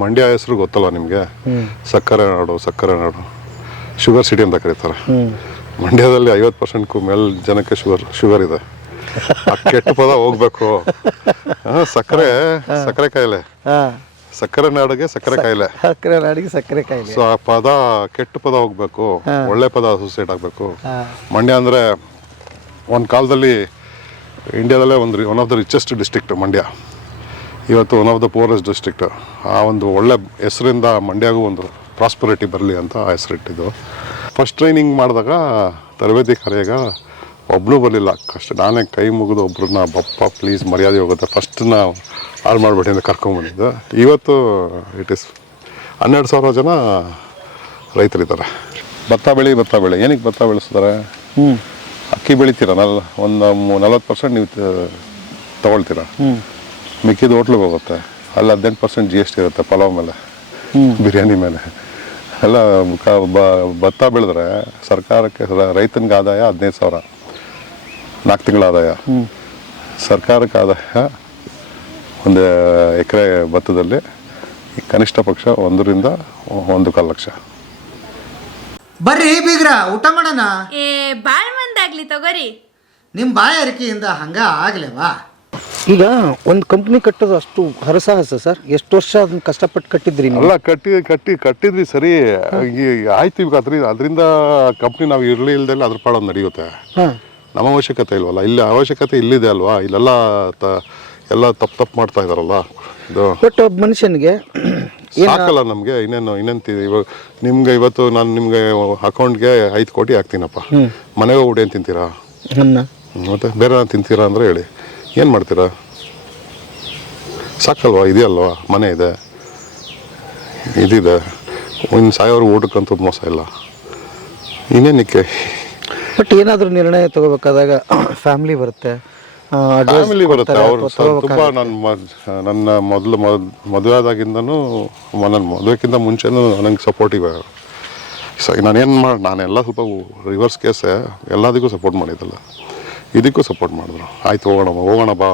ಮಂಡ್ಯ ಹೆಸರು ಗೊತ್ತಲ್ಲ ನಿಮಗೆ? ಸಕ್ಕರೆ ನಾಡು ಸಕ್ಕರೆ ನಾಡು. ಶುಗರ್ ಸಿಟಿ ಅಂತ ಕರೀತಾರೆ. ಮಂಡ್ಯದಲ್ಲಿ ಐವತ್ತು ಪರ್ಸೆಂಟ್ಗೂ ಮೇಲ್ ಜನಕ್ಕೆ ಶುಗರ್ ಶುಗರ್ ಇದೆ. ಆ ಕೆಟ್ಟ ಪದ ಹೋಗ್ಬೇಕು. ಸಕ್ಕರೆ ಸಕ್ಕರೆ ಕಾಯಿಲೆ. ಸಕ್ಕರೆ ನಾಡಿಗೆ ಸಕ್ಕರೆ ಕಾಯಿಲೆ. ಸಕ್ಕರೆ ನಾಡಿಗೆ ಸಕ್ಕರೆ ಕಾಯಿಲೆ. ಸೊ ಆ ಪದ ಕೆಟ್ಟ ಪದ ಹೋಗ್ಬೇಕು. ಒಳ್ಳೆ ಪದ ಅಸೋಸಿಯೇಟ್ ಆಗಬೇಕು. ಮಂಡ್ಯ ಅಂದರೆ ಒಂದು ಕಾಲದಲ್ಲಿ ಇಂಡಿಯಾದಲ್ಲೇ ಒಂದು one of the richest district Mandya. ಇವತ್ತು one of the poorest district ಆ ಒಂದು ಒಳ್ಳೆ ಹೆಸರಿಂದ ಮಂಡ್ಯಗೂ ಒಂದು ಪ್ರಾಸ್ಪರಿಟಿ ಬರಲಿ ಅಂತ ಆ ಹೆಸರಿಟ್ಟಿದ್ದು. ಫಸ್ಟ್ ಟ್ರೈನಿಂಗ್ ಮಾಡಿದಾಗ ತರಬೇತಿ ಕರೆಯಾಗ ಒಬ್ಬನು ಬರಲಿಲ್ಲ. ಕಷ್ಟ ನಾನೇ ಕೈ ಮುಗಿದು ಒಬ್ರನ್ನ ಬಪ್ಪ ಪ್ಲೀಸ್ ಮರ್ಯಾದೆ ಹೋಗುತ್ತೆ. ಫಸ್ಟ್ನ ಹಾಳು ಮಾಡಿಬಿಟ್ಟು ಅಂತ ಕರ್ಕೊಂಬಂದಿದ್ದು ಇವತ್ತು ಇಟ್ ಇಸ್ ಹನ್ನೆರಡು ಸಾವಿರ ಜನ ರೈತರಿದ್ದಾರೆ. ಭತ್ತ ಬೆಳಿ ಭತ್ತ ಬೆಳೆ. ಏನಕ್ಕೆ ಭತ್ತ ಬೆಳೆಸ್ತಾರೆ ಹ್ಞೂ ಅಕ್ಕಿ ಬೆಳಿತೀರ? ನಲ್ ಒಂದು ನಲ್ವತ್ತು ಪರ್ಸೆಂಟ್ ನೀವು ತಗೊಳ್ತೀರ ತಗೊಳ್ತೀರಾ? ಹ್ಞೂ ಮಿಕ್ಕಿದ ಹೋಟ್ಲಿಗೆ ಹೋಗುತ್ತೆ. ಅಲ್ಲಿ ಹದಿನೆಂಟು ಪರ್ಸೆಂಟ್ ಜಿ ಎಸ್ ಟಿ ಇರುತ್ತೆ ಪಲಾವ್ ಮೇಲೆ ಬಿರಿಯಾನಿ ಮೇಲೆ. ಎಲ್ಲ ಕ- ಬ- ಭತ್ತ ಬೆಳೆದ್ರೆ ಸರ್ಕಾರಕ್ಕೆ ರೈತನಿಗೆ ಆದಾಯ ಹದಿನೈದು ಸಾವಿರ. ನಾಲ್ಕು ತಿಂಗಳ ಆದಾಯ. ಸರ್ಕಾರಕ್ಕೆ ಆದಾಯ ಒಂದು ಎಕರೆ ಭತ್ತದಲ್ಲಿ ಕನಿಷ್ಠ ಪಕ್ಷ ಒಂದರಿಂದ ಒಂದು ಕಾಲು ಲಕ್ಷ. ಬರ್ರಿ ಬೀಗ್ರ ಊಟ ಮಾಡೋಣ? ಏ ಬಾಳ್ ಮಂದಾಗ್ಲಿ ತಗೋರಿ. ನಿಮ್ಮ ಬಾಯಾರಿಕೆಯಿಂದ ಹಂಗ ಆಗ್ಲೇವಾ? ಈಗ ಒಂದು ಕಂಪ್ನಿ ಕಟ್ಟೋದು ಅಷ್ಟು ಹರಸಾಹಸ ಸರ್? ಎಷ್ಟು ವರ್ಷ ಅದನ್ನ ಕಷ್ಟಪಟ್ಟು ಕಟ್ಟಿದ್ರಿ ನೀವು? ಅಲ್ಲ ಕಟ್ಟಿ ಕಟ್ಟಿ ಕಟ್ಟಿದ್ವಿ ಸರಿ. ಈ ಆಯ್ತು ಈಗ ಅದ್ರಿಂದ ಅದರಿಂದ ಕಂಪ್ನಿ ನಾವು ಇರಲಿ ಇಲ್ದೆಲ್ಲ ಅದ್ರ ಪಾಡೋದು ನಡೆಯುತ್ತೆ. ಹಾಂ. ನಮ್ಮ ಅವಶ್ಯಕತೆ ಇಲ್ವಲ್ಲ? ಇಲ್ಲಿ ಅವಶ್ಯಕತೆ ಇಲ್ಲಿದೆ ಅಲ್ವಾ? ಇಲ್ಲೆಲ್ಲ ತ ಎಲ್ಲ ತಪ್ಪು ತಪ್ಪು ಮಾಡ್ತಾ ಇದಾರಲ್ಲ? ಇದು ಬಟ್ ಒಬ್ಬ ಮನುಷ್ಯನಿಗೆ ಸಾಕಲ್ಲ ನಮಗೆ. ಇನ್ನೇನು ಇನ್ನೇನು ಇವಾಗ ನಿಮ್ಗೆ ಇವತ್ತು ನಾನು ನಿಮ್ಗೆ ಅಕೌಂಟ್ಗೆ ಐದು ಕೋಟಿ ಹಾಕ್ತೀನಪ್ಪ. ಮನೆಗೆ ಉಡಿ ಏನು ತಿಂತೀರಾ? ಅನ್ನ. ಮತ್ತೆ ಬೇರೆ ಏನಾದ್ರು ತಿಂತೀರಾ ಅಂದ್ರೆ ಹೇಳಿ. ಏನು ಮಾಡ್ತೀರಾ? ಸಾಕಲ್ವಾ? ಇದೆಯಲ್ವಾ? ಮನೆ ಇದೆ. ಇದಿದೆ. ಒಂದು ಸಾವಿರ ಊಟಕ್ಕಂತೂ ಮೋಸ ಇಲ್ಲ. ಇನ್ನೇನಕ್ಕೆ? ಬಟ್ ಏನಾದರೂ ನಿರ್ಣಯ ತಗೋಬೇಕಾದಾಗ ಫ್ಯಾಮಿಲಿ ಬರುತ್ತೆ. ಫ್ಯಾಮಿಲಿ ಬರುತ್ತೆ. ಅವರು ತುಂಬ ನನ್ನ ನನ್ನ ಮೊದಲು ಮದುವೆ ಆದಾಗಿಂದನೂ ನನ್ನ ಮದುವೆಕ್ಕಿಂತ ಮುಂಚೆನೂ ನನಗೆ ಸಪೋರ್ಟಿವ್ ಸೊ ನಾನೇನು ಮಾಡಿ ನಾನೆಲ್ಲ ಸ್ವಲ್ಪ ರಿವರ್ಸ್ ಕೇಸೆ ಎಲ್ಲದಕ್ಕೂ ಸಪೋರ್ಟ್ ಮಾಡಿದ್ದಲ್ಲ. ಇದಕ್ಕೂ ಸಪೋರ್ಟ್ ಮಾಡಿದ್ರು. ಆಯ್ತು, ಹೋಗೋಣ ಹೋಗೋಣ ಬಾ,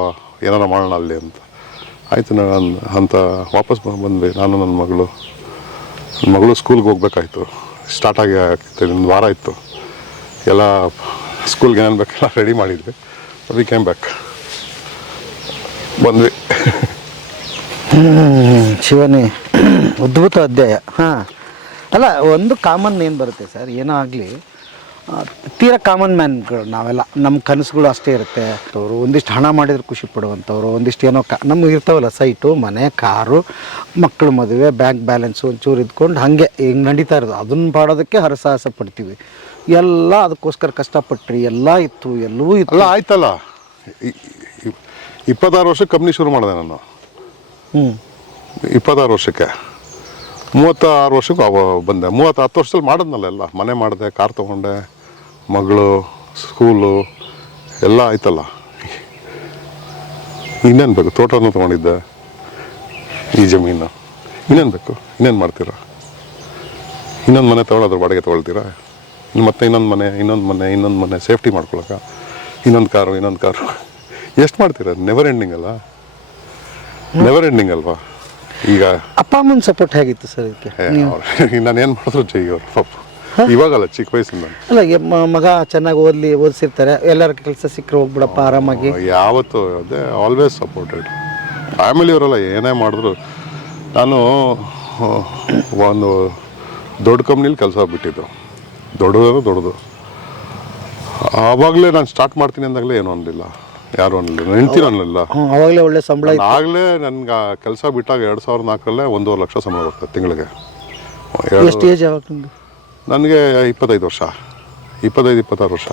ಏನಾರ ಮಾಡೋಣ ಅಲ್ಲಿ ಅಂತ. ಆಯಿತು, ನಾನು ಅಂತ ವಾಪಸ್ ಬಂದ್ವಿ. ನಾನು ನನ್ನ ಮಗಳು. ನನ್ನ ಮಗಳು ಸ್ಕೂಲ್ಗೆ ಹೋಗ್ಬೇಕಾಯ್ತು. ಸ್ಟಾರ್ಟ್ ಆಗಿ ಆಗ್ತಿತ್ತು ಒಂದು ವಾರ ಇತ್ತು. ಎಲ್ಲ ಸ್ಕೂಲ್ಗೆ ಏನೇನು ಬೇಕೆಲ್ಲ ರೆಡಿ ಮಾಡಿದ್ವಿ. ವಿ ಕೇಮ್ ಬ್ಯಾಕ್ ಬಂದ್ವಿ. ಶಿವನಿ, ಅದ್ಭುತ ಅಧ್ಯಾಯ. ಹಾಂ. ಅಲ್ಲ, ಒಂದು ಕಾಮನ್ ಏನು ಬರುತ್ತೆ ಸರ್? ಏನೋ ಆಗಲಿ. ತೀರಾ ಕಾಮನ್ ಮ್ಯಾನ್ಗಳು ನಾವೆಲ್ಲ. ನಮ್ಮ ಕನಸುಗಳು ಅಷ್ಟೇ ಇರುತ್ತೆ. ಅವರು ಒಂದಿಷ್ಟು ಹಣ ಮಾಡಿದ್ರೆ ಖುಷಿ ಪಡುವಂಥವ್ರು ಒಂದಿಷ್ಟು ಏನೋ ಕ ನಮ್ಗೆ ಇರ್ತಾವಲ್ಲ ಸೈಟು ಮನೆ ಕಾರು ಮಕ್ಕಳು ಮದುವೆ ಬ್ಯಾಂಕ್ ಬ್ಯಾಲೆನ್ಸು ಒಂಚೂರು ಇದ್ಕೊಂಡು ಹಾಗೆ ಹಿಂಗೆ ನಡೀತಾ ಇರೋದು. ಅದನ್ನ ಮಾಡೋದಕ್ಕೆ ಹರಸಾಹಸ ಪಡ್ತೀವಿ. ಎಲ್ಲ ಅದಕ್ಕೋಸ್ಕರ ಕಷ್ಟಪಟ್ರಿ ಎಲ್ಲ ಇತ್ತು ಎಲ್ಲವೂ ಇತ್ತು. ಅಲ್ಲ ಆಯ್ತಲ್ಲ. ಇಪ್ಪತ್ತಾರು ವರ್ಷ ಕಂಪ್ನಿ ಶುರು ಮಾಡಿದೆ ನಾನು. ಹ್ಞೂ ಇಪ್ಪತ್ತಾರು ವರ್ಷಕ್ಕೆ. ಮೂವತ್ತಾರು ವರ್ಷಕ್ಕೆ ಅವ ಬಂದೆ. ಮೂವತ್ತು ಹತ್ತು ವರ್ಷದಲ್ಲಿ ಮಾಡಿದ್ನಲ್ಲ ಎಲ್ಲ. ಮನೆ ಮಾಡಿದೆ ಕಾರ್ ತೊಗೊಂಡೆ ಮಗಳು ಸ್ಕೂಲು ಎಲ್ಲ ಆಯ್ತಲ್ಲ. ಇನ್ನೇನು ಬೇಕು? ತೋಟನೂ ತೊಗೊಂಡಿದ್ದೆ ಈ ಜಮೀನು. ಇನ್ನೇನು ಬೇಕು? ಇನ್ನೇನು ಮಾಡ್ತೀರಾ? ಇನ್ನೊಂದು ಮನೆ ತೊಗೊಳೋದ್ರ ಬಾಡಿಗೆ ತೊಗೊಳ್ತೀರಾ? ಇನ್ನು ಮತ್ತೆ ಇನ್ನೊಂದು ಮನೆ ಇನ್ನೊಂದು ಮನೆ ಇನ್ನೊಂದು ಮನೆ ಸೇಫ್ಟಿ ಮಾಡ್ಕೊಳಕ. ಇನ್ನೊಂದು ಕಾರು ಇನ್ನೊಂದು ಕಾರು. ಎಷ್ಟು ಮಾಡ್ತೀರಾ? ನೆವರ್ ಎಂಡಿಂಗ್ ಅಲ್ಲ? ನೆವರ್ ಎಂಡಿಂಗ್ ಅಲ್ವಾ? ಈಗ ಅಪ್ಪ ಅಮ್ಮನ ಸಪೋರ್ಟ್ ಹೇಗಿತ್ತು ಸರ್ ಇದಕ್ಕೆ? ನಾನು ಏನು ಮಾಡಿದ್ರು ಜೈ ಅವರು ಪಾಪ. ಇವಾಗಲ್ಲ ಚಿಕ್ಕ ವಯಸ್ಸಿಂದ. ಅಲ್ಲ ಮ- ಮಗ ಚೆನ್ನಾಗಿ ಓದ್ಲಿ ಓದಿಸಿರ್ತಾರೆ ಎಲ್ಲರ ಕೆಲಸ ಸಿಕ್ಕರೆ ಹೋಗ್ಬಿಡಪ್ಪ ಆರಾಮಾಗಿ. ಯಾವತ್ತು ಅದೇ ಆಲ್ವೇಸ್ ಸಪೋರ್ಟೆಡ್ ಫ್ಯಾಮಿಲಿಯವರೆಲ್ಲ ಏನೇ ಮಾಡಿದ್ರು ನಾನು ಆ, ಒಂದು ದೊಡ್ಡ ಕಂಪ್ನಿಲಿ ಕೆಲಸ ಬಿಟ್ಟಿದ್ದು. ದೊಡ್ಡದು ದೊಡ್ಡದು. ಆವಾಗಲೇ ನಾನು ಸ್ಟಾರ್ಟ್ ಮಾಡ್ತೀನಿ ಅಂದಾಗಲೇ ಏನು ಅನ್ನಲಿಲ್ಲ ಯಾರು ಅನ್ನಲಿಲ್ಲ ಹೆಂಡ್ತಿರು ಅನ್ನಲಿಲ್ಲ ಆವಾಗಲೇ ಅವಾಗಲೇ ಒಳ್ಳೆ ಸಂಬಳ ಇತ್ತು. ಆಗಲೇ ನನ್ಗೆ ಕೆಲಸ ಬಿಟ್ಟಾಗ ಎರಡು ಸಾವಿರದ ನಾಲ್ಕರಲ್ಲೇ ಒಂದೂವರೆ ಲಕ್ಷ ಸಂಬಳ ಬರ್ತದೆ ತಿಂಗಳಿಗೆ. ಎಷ್ಟು ಏಜ್ ಯಾವಾಗ ನಿಮ್ದು? ನನಗೆ ಇಪ್ಪತ್ತೈದು ವರ್ಷ ಇಪ್ಪತ್ತೈದು ಇಪ್ಪತ್ತಾರು ವರ್ಷ.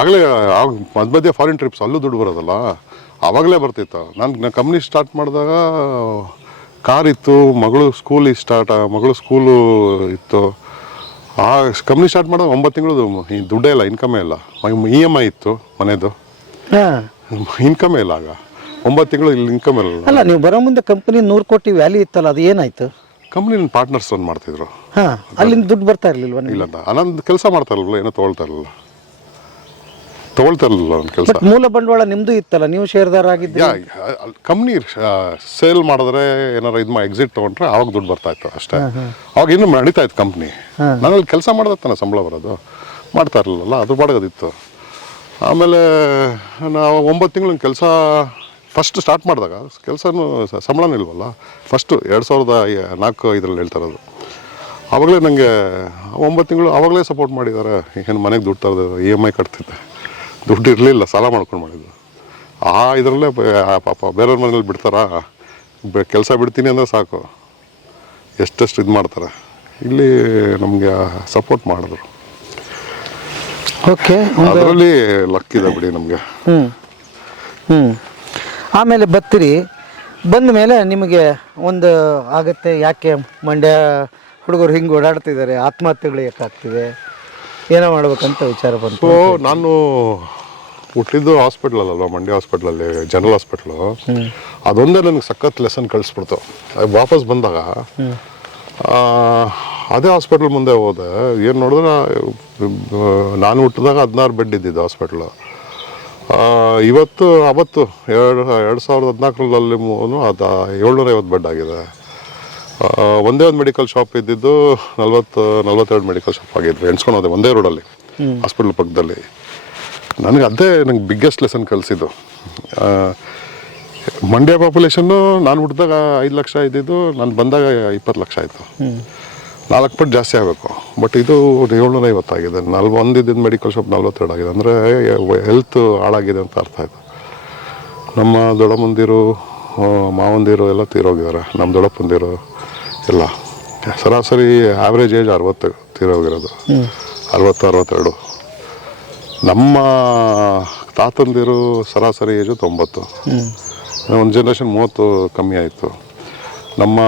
ಆಗಲೇ ಆಗ ಮಧ್ಯ ಮಧ್ಯೆ ಫಾರಿನ್ ಟ್ರಿಪ್ಸ್ ಅಲ್ಲೂ ದುಡ್ಡು ಬರೋದಲ್ಲ ಆವಾಗಲೇ ಬರ್ತಿತ್ತು. ನಾನು ಕಂಪ್ನಿ ಸ್ಟಾರ್ಟ್ ಮಾಡಿದಾಗ ಕಾರ್ ಇತ್ತು ಮಗಳು ಸ್ಕೂಲ್ ಸ್ಟಾರ್ಟ್ ಮಗಳು ಸ್ಕೂಲು ಇತ್ತು. ಆ ಕಂಪ್ನಿ ಸ್ಟಾರ್ಟ್ ಮಾಡಿದಾಗ ಒಂಬತ್ತು ತಿಂಗಳು ಈ ದುಡ್ಡೇ ಇಲ್ಲ ಇನ್ಕಮೇ ಇಲ್ಲ. ಇ ಎಂ ಐ ಇತ್ತು ಮನೆದು. ಹಾಂ. ಇನ್ಕಮೇ ಇಲ್ಲ ಆಗ. ಒಂಬತ್ತು ತಿಂಗಳು ಇಲ್ಲಿ ಇನ್ಕಮ್ ಇರಲ್ಲ ಅಲ್ಲ ನೀವು ಬರೋ ಮುಂದೆ ಕಂಪ್ನಿ ನೂರು ಕೋಟಿ ವ್ಯಾಲ್ಯೂ ಇತ್ತಲ್ಲ ಅದು ಏನಾಯ್ತು? ಕಂಪ್ನಿ ಪಾರ್ಟ್ನರ್ಸ್ ಒಂದು ಮಾಡ್ತಿದ್ರು. ಹಾಂ ಅಲ್ಲಿಂದ ದುಡ್ಡು ಬರ್ತಾ ಇರ್ಲಿಲ್ವಾ ಇಲ್ಲ ಅಂತ ಅನಂದ್ ಕೆಲಸ ಮಾಡ್ತಾ ಇರಲಿಲ್ಲ ಏನೋ ತೊಗೊಳ್ತಾ ಇರಲಿಲ್ಲ. ತೊಗೊಳ್ತಾರಲ್ಲ ಒಂದು ಕೆಲಸ. ಬಟ್ ಮೂಲ ಬಂಡವಾಳ ನಿಮ್ದು ಇತ್ತಲ್ಲ ನೀವು ಷೇರ್ದಾರ ಆಗಿದ್ರಿ ಯಾ ಕಂಪ್ನಿ ಸೇಲ್ ಮಾಡಿದ್ರೆ ಏನಾರ ಇದು ಎಕ್ಸಿಟ್ ತೊಗೊಂಡ್ರೆ ಅವಾಗ ದುಡ್ಡು ಬರ್ತಾ ಇತ್ತು ಅಷ್ಟೇ. ಅವಾಗ ಇನ್ನೂ ನಡೀತಾ ಇತ್ತು ಕಂಪ್ನಿ ನಾನಲ್ಲಿ ಕೆಲಸ ಮಾಡಿದ್ರೆ ತಾನೆ ಸಂಬಳ ಬರೋದು. ಮಾಡ್ತಾ ಇರಲಿಲ್ಲ ಅದು ಬಾಡಗದಿತ್ತು. ಆಮೇಲೆ ನಾವು ಒಂಬತ್ತು ತಿಂಗಳು ಕೆಲಸ ಫಸ್ಟ್ ಸ್ಟಾರ್ಟ್ ಮಾಡಿದಾಗ ಕೆಲಸನೂ ಸಂಬಳನೂ ಇಲ್ವಲ್ಲ? ಫಸ್ಟು ಎರಡು ಸಾವಿರದ ನಾಲ್ಕು ಐದರಲ್ಲಿ ಹೇಳ್ತಾ ಇರೋದು. ಆವಾಗಲೇ ನನಗೆ ಒಂಬತ್ತು ತಿಂಗಳು ಆವಾಗಲೇ ಸಪೋರ್ಟ್ ಮಾಡಿದ್ದಾರೆ. ಏನು ಮನೆಗೆ ದುಡ್ಡು ತರದು ಇ ಎಂ ಐ ಕಟ್ತಿದ್ದೆ. ದುಡ್ಡು ಇರಲಿಲ್ಲ ಸಾಲ ಮಾಡ್ಕೊಂಡು ಮಾಡಿದ್ದು. ಆ ಇದರಲ್ಲೇ ಪಾಪ ಬೇರೆಯವ್ರ ಮನೇಲಿ ಬಿಡ್ತಾರಾ? ಕೆಲಸ ಬಿಡ್ತೀನಿ ಅಂದರೆ ಸಾಕು. ಎಷ್ಟೆಷ್ಟು ಇದು ಮಾಡ್ತಾರೆ? ಇಲ್ಲಿ ನಮಗೆ ಸಪೋರ್ಟ್ ಮಾಡಿದ್ರು. ಓಕೆ ಅದರಲ್ಲಿ ಲಕ್ ಇದೆ ಬಿಡಿ ನಮಗೆ. ಹ್ಞೂ ಹ್ಞೂ ಆಮೇಲೆ ಬತ್ತಿರಿ ಬಂದ ಮೇಲೆ ನಿಮಗೆ ಒಂದು ಆಗುತ್ತೆ ಯಾಕೆ ಮಂಡ್ಯ ಹುಡುಗರು ಹಿಂಗೆ ಓಡಾಡ್ತಿದ್ದಾರೆ ಆತ್ಮಹತ್ಯೆಗಳು ಯಾಕಾಗ್ತಿದೆ ಏನೋ ಮಾಡ್ಬೇಕಂತ ವಿಚಾರ ಬಂತು. ಸೊ ನಾನು ಹುಟ್ಟಿದ್ದು ಹಾಸ್ಪಿಟ್ಲಲ್ಲ ಮಂಡ್ಯ ಹಾಸ್ಪಿಟ್ಲಲ್ಲಿ ಜನರಲ್ ಹಾಸ್ಪಿಟ್ಲು. ಅದೊಂದೇ ನನಗೆ ಸಖತ್ ಲೆಸನ್ ಕಳಿಸ್ಬಿಡ್ತು. ವಾಪಸ್ ಬಂದಾಗ ಆ, ಅದೇ ಹಾಸ್ಪಿಟ್ಲ್ ಮುಂದೆ ಹೋದೆ. ಏನು ನೋಡಿದ್ರೆ ನಾನು ಹುಟ್ಟಿದಾಗ ಹದಿನಾರು ಬೆಡ್ ಇದ್ದಿದ್ದು ಹಾಸ್ಪಿಟ್ಲು. ಇವತ್ತು ಅವತ್ತು ಎರಡು ಎರಡು ಸಾವಿರದ ಹದಿನಾಲ್ಕರಲ್ಲಿ ಅದು ಏಳ್ನೂರೈವತ್ತು ಬೆಡ್ ಆಗಿದೆ. ಒಂದೇ ಒಂದು ಮೆಡಿಕಲ್ ಶಾಪ್ ಇದ್ದಿದ್ದು ನಲ್ವತ್ತು ನಲ್ವತ್ತೆರಡು ಮೆಡಿಕಲ್ ಶಾಪ್ ಆಗಿದ್ವಿ. ಎಣ್ಸ್ಕೊಂಡು ಹೋದೆ ಒಂದೇ ರೋಡಲ್ಲಿ ಹಾಸ್ಪಿಟ್ಲ್ ಪಕ್ಕದಲ್ಲಿ. ನನಗೆ ಅದೇ ನಂಗೆ ಬಿಗ್ಗೆಸ್ಟ್ ಲೆಸನ್ ಕಲಿಸಿದ್ದು. ಮಂಡ್ಯ ಪಾಪ್ಯುಲೇಷನ್ನು ನಾನು ಹುಟ್ಟಿದಾಗ ಐದು ಲಕ್ಷ ಇದ್ದಿದ್ದು ನಾನು ಬಂದಾಗ ಇಪ್ಪತ್ತು ಲಕ್ಷ ಆಯಿತು. ನಾಲ್ಕು ಪಟ್ಟು ಜಾಸ್ತಿ ಆಗಬೇಕು. ಬಟ್ ಇದು ಏಳ್ನೂರ ಐವತ್ತಾಗಿದೆ. ನಲ್ವ ಒಂದಿದ್ದ ಮೆಡಿಕಲ್ ಶಾಪ್ ನಲ್ವತ್ತೆರಡು ಆಗಿದೆ ಅಂದರೆ ಹೆಲ್ತ್ ಹಾಳಾಗಿದೆ ಅಂತ ಅರ್ಥ ಆಯಿತು. ನಮ್ಮ ದೊಡ್ಡಮಂದಿರು ಮಾವಂದಿರು ಎಲ್ಲ ತೀರೋಗಿದ್ದಾರೆ. ನಮ್ಮ ದೊಡ್ಡಪ್ಪಂದಿರು ಎಲ್ಲ. ಸರಾಸರಿ ಆವ್ರೇಜ್ ಏಜ್ ಅರವತ್ತು ತೀರೋಗಿರೋದು. ಅರವತ್ತು ಅರವತ್ತೆರಡು. ನಮ್ಮ ತಾತಂದಿರು ಸರಾಸರಿ ಏಜು ತೊಂಬತ್ತು. ಒಂದು ಜನ್ರೇಷನ್ ಮೂವತ್ತು ಕಮ್ಮಿ ಆಯಿತು. ನಮ್ಮ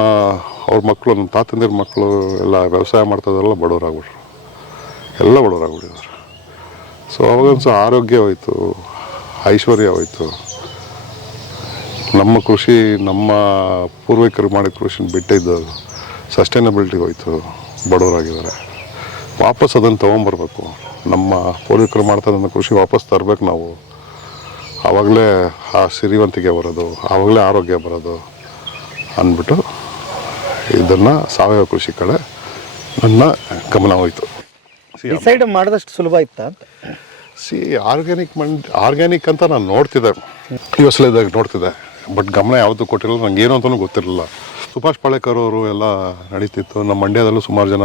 ಅವ್ರ ಮಕ್ಕಳು ನಮ್ಮ ತಾತಂದಿರ ಮಕ್ಕಳು ಎಲ್ಲ ವ್ಯವಸಾಯ ಮಾಡ್ತಾಯಿದ್ದೆಲ್ಲ ಬಡವರಾಗ್ಬಿಟ್ರು. ಎಲ್ಲ ಬಡವರಾಗ್ಬಿಟ್ಟಿದ್ದಾರೆ ಸೊ ಅವಾಗೊಂದು ಸಹ ಆರೋಗ್ಯ ಹೋಯ್ತು, ಐಶ್ವರ್ಯ ಹೋಯಿತು. ನಮ್ಮ ಕೃಷಿ, ನಮ್ಮ ಪೂರ್ವಿಕರು ಮಾಡಿದ ಕೃಷಿ ಬಿಟ್ಟಿದ್ದು ಸಸ್ಟೈನಬಿಲಿಟಿ ಹೋಯಿತು, ಬಡವರಾಗಿದ್ದಾರೆ. ವಾಪಸ್ ಅದನ್ನು ತೊಗೊಂಬರ್ಬೇಕು. ನಮ್ಮ ಪೂರ್ವಿಕರು ಮಾಡ್ತಾ ಕೃಷಿ ವಾಪಸ್ ತರಬೇಕು ನಾವು. ಆವಾಗಲೇ ಆ ಸಿರಿವಂತಿಗೆ ಬರೋದು ಆವಾಗಲೇ ಆರೋಗ್ಯ ಬರೋದು ಅಂದ್ಬಿಟ್ಟು ಇದನ್ನು ಸಾವಯವ ಕೃಷಿ ಕಡೆ ನನ್ನ ಗಮನ ಹೋಯಿತು. ಡಿಸೈಡ್ ಮಾಡಿದಷ್ಟು ಸುಲಭ ಇತ್ತಾ? ಅಂತ ಸಿ ಆರ್ಗ್ಯಾನಿಕ್ ಮಂಡ್ ಆರ್ಗ್ಯಾನಿಕ್ ಅಂತ ನಾನು ನೋಡ್ತಿದ್ದೆ. ಯೋಚನೆದಾಗ ನೋಡ್ತಿದ್ದೆ. ಬಟ್ ಗಮನ ಯಾವುದು ಕೊಟ್ಟಿರಲ್ಲ ನಂಗೆ ಏನು ಅಂತಲೂ ಗೊತ್ತಿರಲಿಲ್ಲ. ಸುಭಾಷ್ ಪಾಳೇಕರ್ ಅವರು ಎಲ್ಲ ನಡೀತಿತ್ತು. ನಮ್ಮ ಮಂಡ್ಯದಲ್ಲೂ ಸುಮಾರು ಜನ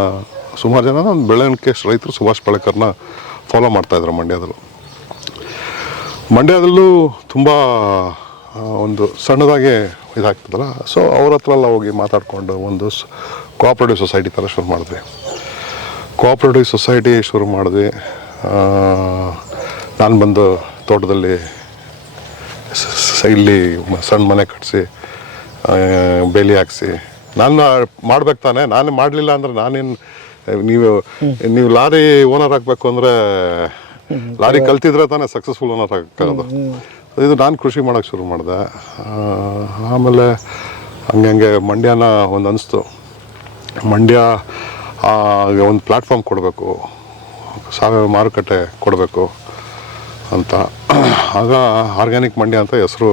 ಸುಮಾರು ಜನ ಒಂದು ಬೆಳವಣಿಗೆ ರೈತರು ಸುಭಾಷ್ ಪಾಳೇಕರ್ನ ಫಾಲೋ ಮಾಡ್ತಾಯಿದ್ರು ಮಂಡ್ಯದಲ್ಲೂ. ಮಂಡ್ಯದಲ್ಲೂ ತುಂಬ ಒಂದು ಸಣ್ಣದಾಗಿ ಇದಾಗ್ತದಲ್ಲ? ಸೊ ಅವ್ರ ಹತ್ರ ಎಲ್ಲ ಹೋಗಿ ಮಾತಾಡಿಕೊಂಡು ಒಂದು ಕೋಆಪ್ರೇಟಿವ್ ಸೊಸೈಟಿ ಥರ ಶುರು ಮಾಡಿದ್ವಿ. ಕೋಆಪ್ರೇಟಿವ್ ಸೊಸೈಟಿ ಶುರು ಮಾಡಿದ್ವಿ. ನಾನು ಬಂದು ತೋಟದಲ್ಲಿ ಇಲ್ಲಿ ಸಣ್ಣ ಮನೆ ಕಟ್ಟಿಸಿ ಬೇಲಿ ಹಾಕ್ಸಿ. ನಾನು ಮಾಡ್ಬೇಕು ತಾನೆ. ನಾನು ಮಾಡಲಿಲ್ಲ ಅಂದ್ರೆ ನಾನೇನು ನೀವು ನೀವು ಲಾರಿ ಓನರ್ ಆಗಬೇಕು ಅಂದರೆ ಲಾರಿ ಕಲ್ತಿದ್ರೆ ತಾನೇ ಸಕ್ಸಸ್ಫುಲ್ ಓನರ್ ಆಗೋದು ಇದು ನಾನು ಕೃಷಿ ಮಾಡೋಕ್ಕೆ ಶುರು ಮಾಡಿದೆ. ಆಮೇಲೆ ಹಂಗೆ ಹಂಗೆ ಮಂಡ್ಯನ ಒಂದು ಅನಿಸ್ತು. ಮಂಡ್ಯ ಒಂದು ಪ್ಲ್ಯಾಟ್ಫಾರ್ಮ್ ಕೊಡಬೇಕು. ಸಾವಯವ ಮಾರುಕಟ್ಟೆ ಕೊಡಬೇಕು ಅಂತ. ಆಗ ಆರ್ಗ್ಯಾನಿಕ್ ಮಂಡ್ಯ ಅಂತ ಹೆಸರು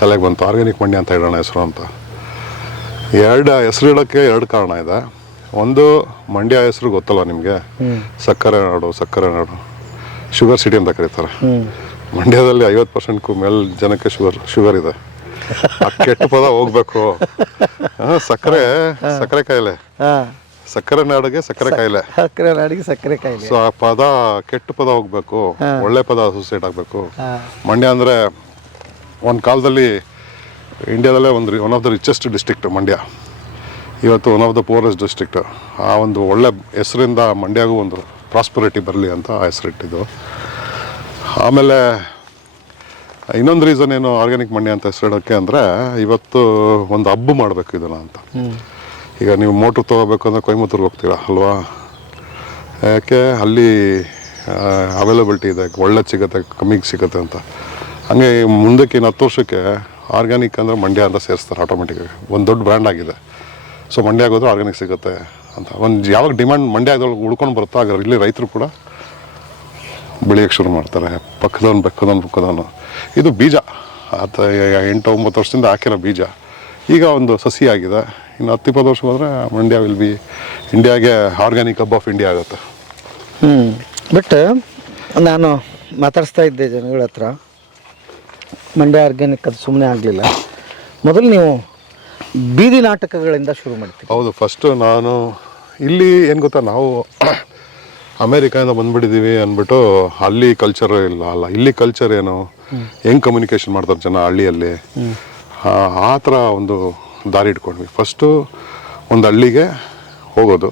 ತಲೆಗೆ ಬಂತು. ಆರ್ಗ್ಯಾನಿಕ್ ಮಂಡ್ಯ ಅಂತ ಇಡೋಣ ಹೆಸರು ಅಂತ. ಎರಡು ಹೆಸರು ಇಡೋಕ್ಕೆ ಎರಡು ಕಾರಣ ಇದೆ. ಒಂದು ಮಂಡ್ಯ ಹೆಸರು ಗೊತ್ತಲ್ಲ ನಿಮಗೆ? ಸಕ್ಕರೆ ನಾಡು ಸಕ್ಕರೆ ನಾಡು. ಶುಗರ್ ಸಿಟಿ ಅಂತ ಕರೀತಾರೆ. ಮಂಡ್ಯದಲ್ಲಿ ಐವತ್ತು ಪರ್ಸೆಂಟ್ಗೂ ಮೇಲ್ ಜನಕ್ಕೆ ಶುಗರ್ ಶುಗರ್ ಇದೆ. ಆ ಕೆಟ್ಟ ಪದ ಹೋಗ್ಬೇಕು. ಸಕ್ಕರೆ ಸಕ್ಕರೆ ಕಾಯಿಲೆ ಸಕ್ಕರೆ ನಾಡಿಗೆ ಸಕ್ಕರೆ ಕಾಯಿಲೆ ಸಕ್ಕರೆ ನಾಡಿಗೆ ಸಕ್ಕರೆ ಕಾಯಿಲೆ ಸೊ ಆ ಪದ ಕೆಟ್ಟ ಪದ ಹೋಗ್ಬೇಕು. ಒಳ್ಳೆ ಪದ ಅಸೋಸಿಯೇಟ್ ಆಗಬೇಕು. ಮಂಡ್ಯ ಅಂದರೆ ಒಂದು ಕಾಲದಲ್ಲಿ ಇಂಡಿಯಾದಲ್ಲೇ ಒಂದು one of the richest district Mandya. ಇವತ್ತು one of the poorest district ಆ ಒಂದು ಒಳ್ಳೆ ಹೆಸರಿಂದ ಮಂಡ್ಯಗೂ ಒಂದು ಪ್ರಾಸ್ಪರಿಟಿ ಬರಲಿ ಅಂತ ಆ ಹೆಸರಿಟ್ಟಿದ್ದು. ಆಮೇಲೆ, ಇನ್ನೊಂದು ರೀಸನ್ ಏನು ಆರ್ಗ್ಯಾನಿಕ್ ಮಣ್ಣೆ ಅಂತ ಹೆಸರಿಡೋಕ್ಕೆ ಅಂದರೆ, ಇವತ್ತು ಒಂದು ಹಬ್ಬ ಮಾಡಬೇಕು ಇದನ್ನು ಅಂತ. ಈಗ ನೀವು ಮೋಟ್ರ್ ತೊಗೋಬೇಕು ಅಂದರೆ ಕೊಯಮತ್ತೂರ್ಗೆ ಹೋಗ್ತೀರಾ, ಅಲ್ವಾ? ಯಾಕೆ, ಅಲ್ಲಿ ಅವೈಲಬಿಲಿಟಿ ಇದೆ, ಒಳ್ಳೆ ಸಿಗುತ್ತೆ, ಕಮ್ಮಿಗೆ ಸಿಗುತ್ತೆ ಅಂತ. ಹಂಗೆ ಮುಂದಕ್ಕೆ ಇನ್ನು ಹತ್ತು ವರ್ಷಕ್ಕೆ ಆರ್ಗ್ಯಾನಿಕ್ ಅಂದರೆ ಮಂಡ್ಯ ಅಂತ ಸೇರಿಸ್ತಾರೆ ಆಟೋಮೆಟಿಕ್ಕಾಗಿ ಒಂದು ದೊಡ್ಡ ಬ್ರ್ಯಾಂಡ್ ಆಗಿದೆ. ಸೊ ಮಂಡ್ಯ ಹೋದ್ರೆ ಆರ್ಗ್ಯಾನಿಕ್ ಸಿಗುತ್ತೆ ಅಂತ. ಒಂದು ಯಾವಾಗ ಡಿಮ್ಯಾಂಡ್ ಮಂಡ್ಯದೊಳಗೆ ಉಳ್ಕೊಂಡು ಬರುತ್ತೋ ಆಗ ಇಲ್ಲಿ ರೈತರು ಕೂಡ ಬೆಳೆಯೋಕ್ಕೆ ಶುರು ಮಾಡ್ತಾರೆ. ಪಕ್ಕದವನು ಬೆಕ್ಕದವನು ಪಕ್ಕದವನು. ಇದು ಬೀಜ. ಆತ ಎಂಟು ಒಂಬತ್ತು ವರ್ಷದಿಂದ ಹಾಕಿರೋ ಬೀಜ. ಈಗ ಒಂದು ಸಸಿ ಆಗಿದೆ. ಇನ್ನು ಹತ್ತು ಇಪ್ಪತ್ತು ವರ್ಷ ಹೋದರೆ ಮಂಡ್ಯ ವಿಲ್ ಬಿ ಇಂಡಿಯಾಗೆ ಆರ್ಗ್ಯಾನಿಕ್ ಹಬ್ ಆಫ್ ಇಂಡಿಯಾ ಆಗುತ್ತೆ. ಹ್ಞೂ ಬಟ್ ನಾನು ಮಾತಾಡಿಸ್ತಾ ಇದ್ದೆ ಜನಗಳ ಹತ್ರ. ಮಂಡ್ಯ ಆರ್ಗ್ಯಾನಿಕ್ ಅದು ಸುಮ್ಮನೆ ಆಗಲಿಲ್ಲ. ಮೊದಲು ನೀವು ಬೀದಿ ನಾಟಕಗಳಿಂದ ಶುರು ಮಾಡ್ತೀವಿ ಹೌದು ಫಸ್ಟು ನಾನು ಇಲ್ಲಿ ಏನು ಗೊತ್ತಾ ನಾವು ಅಮೇರಿಕಾಯಿಂದ ಬಂದ್ಬಿಟ್ಟಿದ್ದೀವಿ ಅಂದ್ಬಿಟ್ಟು ಅಲ್ಲಿ ಕಲ್ಚರ್ ಇಲ್ಲ, ಅಲ್ಲ, ಇಲ್ಲಿ ಕಲ್ಚರ್ ಏನು? ಹೆಂಗ್ ಕಮ್ಯುನಿಕೇಷನ್ ಮಾಡ್ತಾರೆ ಜನ ಹಳ್ಳಿಯಲ್ಲಿ? ಆ ಥರ ಒಂದು ದಾರಿ ಇಟ್ಕೊಂಡ್ವಿ. ಫಸ್ಟು ಒಂದು ಹಳ್ಳಿಗೆ ಹೋಗೋದು,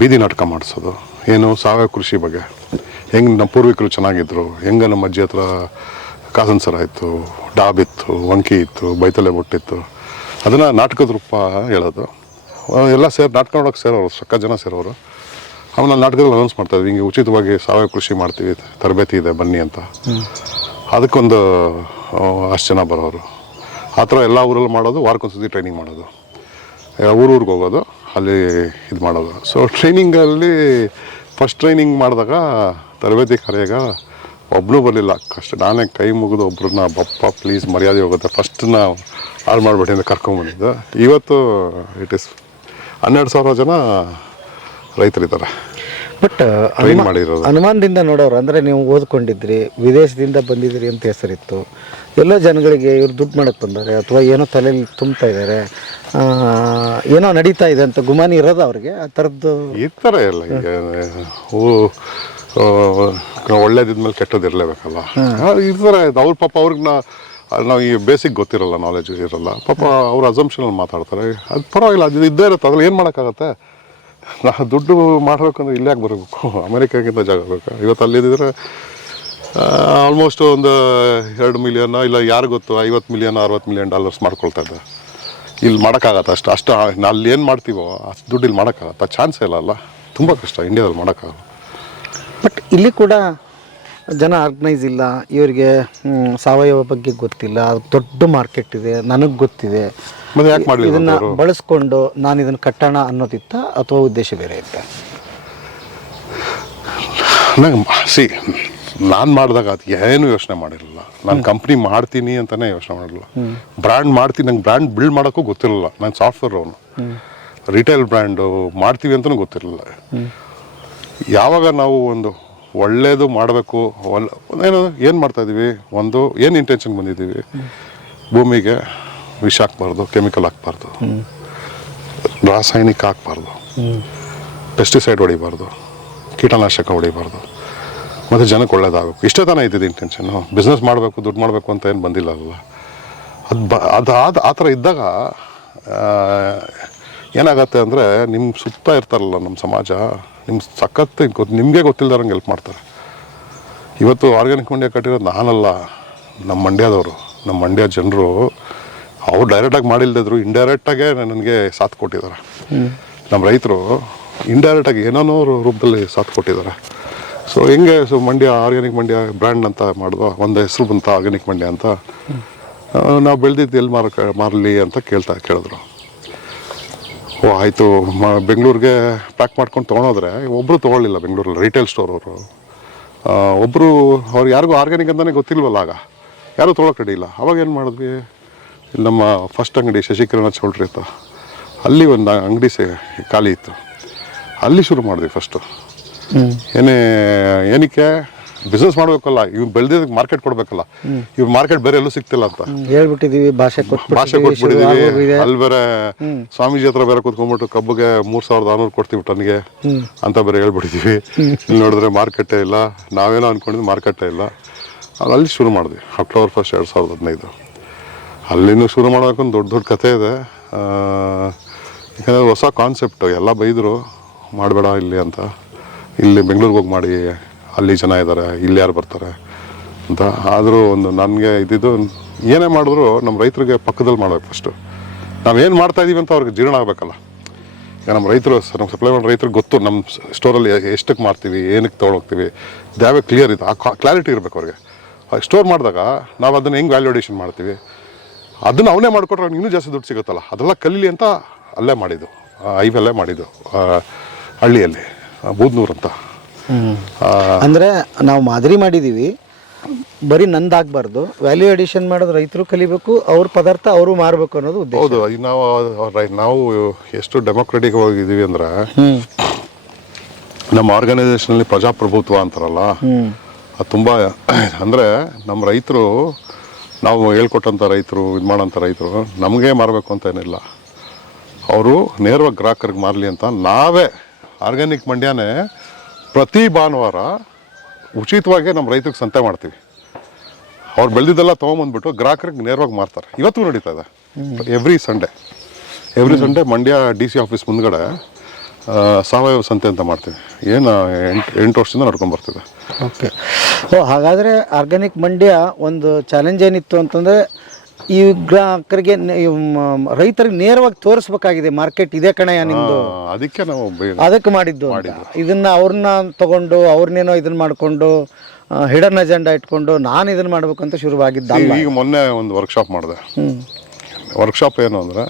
ಬೀದಿ ನಾಟಕ ಮಾಡಿಸೋದು. ಏನು ಸಾವಯವ ಕೃಷಿ ಬಗ್ಗೆ. ಹೆಂಗೆ ನಮ್ಮ ಪೂರ್ವಿಕರು ಚೆನ್ನಾಗಿದ್ರು, ಹೆಂಗೆ ನಮ್ಮ ಅಜ್ಜಿ ಹತ್ರ ಕಾಸನ್ ಸರ ಇತ್ತು, ಡಾಬ್ ಇತ್ತು ವಂಕಿ ಇತ್ತು, ಬೈತಲೆ ಬೊಟ್ಟಿತ್ತು ಅದನ್ನು ನಾಟಕದ ರೂಪ ಹೇಳೋದು. ಎಲ್ಲ ಸೇರಿ ನಾಟಕ ನೋಡೋಕೆ ಸೇರೋರು ಸಕ್ಕ ಜನ ಸೇರೋರು. ಆಮೇಲೆ ನಾಟಕದಲ್ಲಿ ಅನೌನ್ಸ್ ಮಾಡ್ತಾಯಿದ್ವಿ ಹಿಂಗೆ ಉಚಿತವಾಗಿ ಸಾವಯವ ಕೃಷಿ ಮಾಡ್ತೀವಿ, ತರಬೇತಿ ಇದೆ, ಬನ್ನಿ ಅಂತ. ಅದಕ್ಕೊಂದು ಅಷ್ಟು ಜನ ಬರೋರು. ಆ ಥರ ಎಲ್ಲ ಊರಲ್ಲಿ ಮಾಡೋದು ವಾರಕ್ಕೊಂದ್ಸತಿ ಟ್ರೈನಿಂಗ್ ಮಾಡೋದು. ಊರೂರಿಗೆ ಹೋಗೋದು, ಅಲ್ಲಿ ಇದು ಮಾಡೋದು. ಸೊ ಟ್ರೈನಿಂಗಲ್ಲಿ ಫಸ್ಟ್ ಟ್ರೈನಿಂಗ್ ಮಾಡಿದಾಗ ತರಬೇತಿ ಕರೆಯಾಗ ಒಬ್ಬನು ಬರಲಿಲ್ಲ. ಕಷ್ಟ, ನಾನೇ ಕೈ ಮುಗಿದು ಒಬ್ರನ್ನ, ಬಪ್ಪ ಪ್ಲೀಸ್ ಮರ್ಯಾದೆ ಹೋಗುತ್ತೆ. ಫಸ್ಟ್ ನಾವು ಹಾಳು ಮಾಡಿಬಿಟ್ಟಿಂದ ಕರ್ಕೊಂಬಂದಿದ್ದು ಇವತ್ತು ಇಟ್ ಇಸ್ ಹನ್ನೆರಡು ಸಾವಿರ ಜನ ರೈತರಿದ್ದಾರೆ ಬಟ್ ಟ್ರೈನ್ ಮಾಡಿರೋದು. ಅನುಮಾನದಿಂದ ನೋಡೋರು ಅಂದರೆ ನೀವು ಓದ್ಕೊಂಡಿದ್ರಿ ವಿದೇಶದಿಂದ ಬಂದಿದ್ರಿ ಅಂತ ಹೆಸರಿತ್ತು. ಎಲ್ಲ ಜನಗಳಿಗೆ ಇವ್ರು ದುಡ್ಡು ಮಾಡಕ್ಕೆ ಬಂದಾರೆ ಅಥವಾ ಏನೋ ತಲೆಯಲ್ಲಿ ತುಂಬ್ತಾ ಇದ್ದಾರೆ ಏನೋ ನಡೀತಾ ಇದೆ ಅಂತ ಗುಮಾನಿ ಇರೋದು ಅವ್ರಿಗೆ ಆ ಥರದ್ದು ಈ ಥರ ಎಲ್ಲ ಈಗ ಹೂ ಒಳ್ಳೇದಿದ್ಮೇಲೆ ಈ ಥರ. ಅವ್ರ ಪಾಪ ಅವ್ರಿಗೆ ನಾ ನಾವು ಈ ಬೇಸಿಕ್ ಗೊತ್ತಿರಲ್ಲ ನಾಲೆಜ್ ಇರಲ್ಲ. ಪಾಪ ಅವ್ರ ಅಸಂಪ್ಷನಲ್ಲಿ ಮಾತಾಡ್ತಾರೆ. ಅದು ಪರವಾಗಿಲ್ಲ ಅದು ಇದ್ದೇ ಇರುತ್ತೆ. ಅದ್ರಲ್ಲಿ ಏನು ಮಾಡೋಕ್ಕಾಗತ್ತೆ? ನಾವು ದುಡ್ಡು ಮಾಡಬೇಕಂದ್ರೆ ಇಲ್ಲೇ ಯಾಕೆ ಬರಬೇಕು? ಅಮೇರಿಕಾಗಿಂತ ಜಾಗ ಬೇಕು? ಇವತ್ತು ಅಲ್ಲಿದ್ದರೆ ಆಲ್ಮೋಸ್ಟ್ ಒಂದು ಎರಡು ಮಿಲಿಯನ್ ಇಲ್ಲ ಯಾರು ಗೊತ್ತು, ಐವತ್ತು ಮಿಲಿಯನ್ ಅರವತ್ತು ಮಿಲಿಯನ್ ಡಾಲರ್ಸ್ ಮಾಡ್ಕೊಳ್ತಾ ಇದ್ದೆ. ಇಲ್ಲಿ ಮಾಡೋಕ್ಕಾಗತ್ತೆ ಅಷ್ಟು? ಅಷ್ಟು ಅಲ್ಲಿ ಏನು ಮಾಡ್ತೀವೋ, ಅಷ್ಟು ದುಡ್ಡು ಇಲ್ಲಿ ಮಾಡೋಕ್ಕಾಗತ್ತೆ? ಚಾನ್ಸೇ ಇಲ್ಲ ಅಲ್ಲ. ತುಂಬ ಕಷ್ಟ ಇಂಡಿಯಾದಲ್ಲಿ ಮಾಡೋಕ್ಕಾಗಲ್ಲ. ಬಟ್ ಇಲ್ಲಿ ಕೂಡ ಜನ ಆರ್ಗನೈಸ್ ಇಲ್ಲ. ಇವರಿಗೆ ಸಾವಯವ ಬಗ್ಗೆ ಗೊತ್ತಿಲ್ಲ. ದೊಡ್ಡ ಮಾರ್ಕೆಟ್ ಇದೆ, ನನಗೆ ಗೊತ್ತಿದೆ. ಮತ್ತೆ ಯಾಕೆ ಮಾಡಲಿಲ್ಲ ಇದನ್ನ ಬಳಸ್ಕೊಂಡು ನಾನು ಇದನ್ನ ಕಟ್ಟೋಣ ಅನ್ನೋದಿತ್ತ ಅಥವಾ ಉದ್ದೇಶ ಬೇರೆ ಇತ್ತ? ನಂಗೆ ಸಿ ನಾನು ಮಾಡಿದಾಗ ಅದು ಏನು ಯೋಚನೆ ಮಾಡಿರಲಿಲ್ಲ. ನಾನು ಕಂಪ್ನಿ ಮಾಡ್ತೀನಿ ಅಂತಲೇ ಯೋಚನೆ ಮಾಡಿರಲಿಲ್ಲ. ಬ್ರ್ಯಾಂಡ್ ಮಾಡ್ತೀನಿ ನಂಗೆ ಬ್ರ್ಯಾಂಡ್ ಬಿಲ್ಡ್ ಮಾಡೋಕ್ಕೂ ಗೊತ್ತಿರಲಿಲ್ಲ. ನಾನು ಸಾಫ್ಟ್ವೇರ್ ಅವನು. ರಿಟೇಲ್ ಬ್ರ್ಯಾಂಡು ಮಾಡ್ತೀವಿ ಅಂತಲೂ ಗೊತ್ತಿರಲಿಲ್ಲ. ಯಾವಾಗ ನಾವು ಒಂದು ಒಳ್ಳೇದು ಮಾಡಬೇಕು ಒಳ್ಳೆ ಏನು ಏನು ಮಾಡ್ತಾಯಿದ್ದೀವಿ ಒಂದು ಏನು ಇಂಟೆನ್ಷನ್ ಬಂದಿದ್ದೀವಿ? ಭೂಮಿಗೆ ವಿಷ ಹಾಕ್ಬಾರ್ದು, ಕೆಮಿಕಲ್ ಹಾಕ್ಬಾರ್ದು, ರಾಸಾಯನಿಕ ಹಾಕ್ಬಾರ್ದು ಪೆಸ್ಟಿಸೈಡ್ ಹೊಡಿಬಾರ್ದು, ಕೀಟನಾಶಕ ಹೊಡಿಬಾರ್ದು. ಮತ್ತು ಜನಕ್ಕೆ ಒಳ್ಳೇದಾಗಬೇಕು. ಇಷ್ಟೇ ತಾನೇ ಇದ್ದಿದ್ದು ಇಂಟೆನ್ಷನ್ನು ಬಿಸ್ನೆಸ್ ಮಾಡಬೇಕು, ದುಡ್ಡು ಮಾಡಬೇಕು ಅಂತ ಏನು ಬಂದಿಲ್ಲ ಅಲ್ಲ. ಅದು ಬ, ಅದು ಆದ, ಆ ಥರ ಇದ್ದಾಗ ಏನಾಗತ್ತೆ ಅಂದರೆ ನಿಮ್ಮ ಸುತ್ತ ಇರ್ತಾರಲ್ಲ ನಮ್ಮ ಸಮಾಜ ನಿಮ್ಮ ಸಖತ್ ಗೊತ್ತು ನಿಮಗೆ ಗೊತ್ತಿಲ್ದಾರಂಗೆ ಹೆಲ್ಪ್ ಮಾಡ್ತಾರೆ. ಇವತ್ತು ಆರ್ಗ್ಯಾನಿಕ್ ಮಂಡ್ಯ ಕಟ್ಟಿರೋದು ನಾನಲ್ಲ. ನಮ್ಮ ಮಂಡ್ಯದವರು ನಮ್ಮ ಮಂಡ್ಯ ಜನರು ಅವ್ರು ಡೈರೆಕ್ಟಾಗಿ ಮಾಡಿಲ್ದಿದ್ರು ಇಂಡೈರೆಕ್ಟಾಗೇ ನನಗೆ ಸಾಥ್ ಕೊಟ್ಟಿದ್ದಾರೆ ನಮ್ಮ ರೈತರು ಇಂಡೈರೆಕ್ಟಾಗಿ ಏನೇನೋ ರೂಪದಲ್ಲಿ ಸಾಥ್ ಕೊಟ್ಟಿದ್ದಾರೆ ಸೊ ಹೆಂಗೆ so Mandya organic Mandya brand ಅಂತ ಮಾಡಿದ್ವ ಒಂದು ಹೆಸರು ಬಂತ ಆರ್ಗ್ಯಾನಿಕ್ ಮಂಡ್ಯ ಅಂತ ನಾವು ಬೆಳೆದಿದ್ದು ಎಲ್ಲಿ ಮಾರಕ, ಮಾರಲಿ ಅಂತ ಕೇಳ್ತಾ, ಕೇಳಿದ್ರು. ಓ, ಆಯಿತು, ಮ, ಬೆಂಗಳೂರಿಗೆ ಪ್ಯಾಕ್ ಮಾಡ್ಕೊಂಡು ತೊಗೊಳೋದ್ರೆ ಒಬ್ಬರು ತೊಗೊಳ್ಳಿಲ್ಲ ಬೆಂಗಳೂರಲ್ಲಿ ರಿಟೇಲ್ ಸ್ಟೋರ್ ಅವರು. ಒಬ್ಬರು ಅವ್ರು ಯಾರಿಗೂ ಆರ್ಗ್ಯಾನಿಕ್ ಅಂತಲೇ ಗೊತ್ತಿಲ್ವಲ್ಲ ಆಗ. ಯಾರೂ ತೊಗೊಳಕ್ಕೆ ರೆಡಿ ಅವಾಗ ಏನು ಮಾಡಿದ್ವಿ? ನಮ್ಮ ಫಸ್ಟ್ ಅಂಗಡಿ ಶಶಿಕಿರಣ ಚೌಲ್ಟ್ರಿ ಅಂತ ಅಲ್ಲಿ ಒಂದು ಅಂಗಡಿ ಸೇ ಖಾಲಿ ಇತ್ತು. ಅಲ್ಲಿ ಶುರು ಮಾಡಿದ್ವಿ ಫಸ್ಟು ಏನೇ ಏನಕ್ಕೆ? ಬಿಸ್ನೆಸ್ ಮಾಡ್ಬೇಕಲ್ಲ ಇವ್ ಬೆಳೆದಿದ್ದಕ್ಕೆ ಮಾರ್ಕೆಟ್ ಕೊಡಬೇಕಲ್ಲ. ಇವ್ ಮಾರ್ಕೆಟ್ ಬೇರೆ ಎಲ್ಲೂ ಸಿಗ್ತಿಲ್ಲ ಅಂತ. ಹೇಳ್ಬಿಟ್ಟಿದೀವಿ ಭಾಷೆ ಕೊಟ್ಬಿಟ್ಟಿದೀವಿ ಅಲ್ಲಿ ಬೇರೆ ಸ್ವಾಮೀಜಿ ಹತ್ರ ಬೇರೆ ಕುತ್ಕೊಂಡ್ಬಿಟ್ಟು ಕಬ್ಬಿಗೆ ಮೂರ್ ಸಾವಿರದ ಆರ್ನೂರು ಕೊಡ್ತೀವಿ ಟನ್ಗೆ ಅಂತ ಬೇರೆ ಹೇಳ್ಬಿಟ್ಟಿದೀವಿ. ಇಲ್ಲಿ ನೋಡಿದ್ರೆ ಮಾರ್ಕೆಟೇ ಇಲ್ಲ. ನಾವೇನೋ ಅನ್ಕೊಂಡಿದ್ವಿ ಮಾರ್ಕೆಟೇ ಇಲ್ಲ. ಅಲ್ಲಿ ಶುರು ಮಾಡಿದ್ವಿ. ಅಕ್ಟೋಬರ್ ಫಸ್ಟ್ ಎರಡು ಸಾವಿರದ ಹದಿನೈದು. ಅಲ್ಲಿನೂ ಶುರು ಮಾಡೋಕೊಂದು ದೊಡ್ಡ ದೊಡ್ಡ ಕಥೆ ಇದೆ. ಯಾಕಂದರೆ ಹೊಸ ಕಾನ್ಸೆಪ್ಟು ಎಲ್ಲ ಬೈದರು, ಮಾಡಬೇಡ ಇಲ್ಲಿ ಅಂತ. ಇಲ್ಲಿ ಬೆಂಗಳೂರಿಗೆ ಹೋಗಿ ಮಾಡಿ, ಅಲ್ಲಿ ಜನ ಇದ್ದಾರೆ ಇಲ್ಲಿ ಯಾರು ಬರ್ತಾರೆ ಅಂತ. ಆದರೂ ಒಂದು ನನಗೆ ಇದ್ದಿದ್ದು ಏನೇ ಮಾಡಿದ್ರು ನಮ್ಮ ರೈತರಿಗೆ ಪಕ್ಕದಲ್ಲಿ ಮಾಡಬೇಕು ಫಸ್ಟು ನಾವೇನು ಮಾಡ್ತಾ ಇದೀವಿ ಅಂತ ಅವ್ರಿಗೆ ಜೀರ್ಣ ಆಗಬೇಕಲ್ಲ. ಈಗ ನಮ್ಮ ರೈತರು ನಮ್ಮ ಸಪ್ಲೈ ಮಾಡೋ ರೈತರಿಗೆ ಗೊತ್ತು ನಮ್ಮ ಸ್ಟೋರಲ್ಲಿ ಎಷ್ಟಕ್ಕೆ ಮಾರ್ತೀವಿ ಏನಕ್ಕೆ ತೊಗೊಳೋಗ್ತೀವಿ. ದ್ಯಾವೇ ಕ್ಲಿಯರ್ ಇದೆ ಆ ಕ್ಲಾರಿಟಿ ಇರಬೇಕು ಅವ್ರಿಗೆ. ಸ್ಟೋರ್ ಮಾಡಿದಾಗ ನಾವು ಅದನ್ನು ಹೆಂಗೆ ವ್ಯಾಲ್ಯೂಡೇಷನ್ ಮಾಡ್ತೀವಿ? ಅದನ್ನು ಅವನೇ ಮಾಡಿಕೊಟ್ರೆ ಅವ್ನಿಗೆ ಇನ್ನೂ ಜಾಸ್ತಿ ದುಡ್ಡು ಸಿಗುತ್ತಲ್ಲ? ಅದೆಲ್ಲ ಕಲೀಲಿ ಅಂತ ಅಲ್ಲೇ ಮಾಡಿದ್ದು. ಐವಲ್ಲೇ ಮಾಡಿದ್ದು. ಹಳ್ಳಿಯಲ್ಲಿ. ಬೂದ್ನೂರು ಅಂತ. ಅಂದ್ರೆ ನಾವು ಮಾದರಿ ಮಾಡಿದೀವಿ. ಬರೀ ನಂದಾಗಬಾರ್ದು. ವ್ಯಾಲ್ಯೂ ಅಡಿಷನ್ ಮಾಡೋದು ರೈತರು ಕಲಿಬೇಕು ಅವ್ರ ಪದಾರ್ಥ ಅವರು ಮಾರಬೇಕು ಅನ್ನೋದು ಉದ್ದೇಶ. ಹೌದು ನಾವು ನಾವು ಎಷ್ಟು ಡೆಮೋಕ್ರೆಟಿಕ್ ಆಗಿದ್ದೀವಿ ಅಂದ್ರೆ ನಮ್ಮ ಆರ್ಗನೈಸೇಷನಲ್ಲಿ ಪ್ರಜಾಪ್ರಭುತ್ವ ಅಂತಾರಲ್ಲ? ಅದು ತುಂಬ ಅಂದರೆ ನಮ್ಮ ರೈತರು ನಾವು ಹೇಳ್ಕೊಟ್ಟಂಥ ರೈತರು ಇದು ಮಾಡೋಂಥ ರೈತರು ನಮಗೆ ಮಾರಬೇಕು ಅಂತ ಏನಿಲ್ಲ. ಅವರು ನೇರವಾಗಿ ಗ್ರಾಹಕರಿಗೆ ಮಾರಲಿ ಅಂತ ನಾವೇ ಆರ್ಗ್ಯಾನಿಕ್ ಮಂಡ್ಯನೇ ಪ್ರತಿ ಭಾನುವಾರ ಉಚಿತವಾಗಿ ನಮ್ಮ ರೈತರಿಗೆ ಸಂತೆ ಮಾಡ್ತೀವಿ. ಅವ್ರು ಬೆಳೆದಿದ್ದೆಲ್ಲ ತೊಗೊಂಬಂದ್ಬಿಟ್ಟು ಗ್ರಾಹಕರಿಗೆ ನೇರವಾಗಿ ಮಾರ್ತಾರೆ. ಇವತ್ತು ನಡೀತಾ ಇದೆ. Every Sunday every Sunday Mandya D C office ಮುಂದ್ಗಡೆ ಸಾವಯವ ಸಂತೆ ಅಂತ ಮಾಡ್ತೀವಿ. ಏನು ಎಂಟು ಎಂಟು ವರ್ಷದಿಂದ ನಡ್ಕೊಂಡು ಬರ್ತಿದೆ. ಓಕೆ. ಓ ಹಾಗಾದರೆ ಆರ್ಗ್ಯಾನಿಕ್ ಮಂಡ್ಯ ಒಂದು ಚಾಲೆಂಜ್ ಏನಿತ್ತು ಅಂತಂದರೆ ಈ ಗ್ರಾಹಕರಿಗೆ ರೈತರಿಗೆ ನೇರವಾಗಿ ತೋರಿಸ್ಬೇಕಾಗಿದೆ ಮಾರ್ಕೆಟ್ ಇದೆ ಕಣಯ ನಿಮ್ಮದು ಅದಕ್ಕೆ ನಾವು ಅದಕ್ಕೆ ಮಾಡಿದ್ದು. ಇದನ್ನ ಅವ್ರನ್ನ ತಗೊಂಡು ಅವ್ರನ್ನೇನೋ ಇದನ್ನ ಮಾಡಿಕೊಂಡು ಹಿಡನ್ ಅಜೆಂಡಾ ಇಟ್ಕೊಂಡು ನಾನು ಇದನ್ನ ಮಾಡ್ಬೇಕಂತ ಶುರುವಾಗಿದ್ದ ಈಗ ಮೊನ್ನೆ ಒಂದು ವರ್ಕ್ಶಾಪ್ ಮಾಡಿದೆ. ವರ್ಕ್ಶಾಪ್ ಏನು ಅಂದರೆ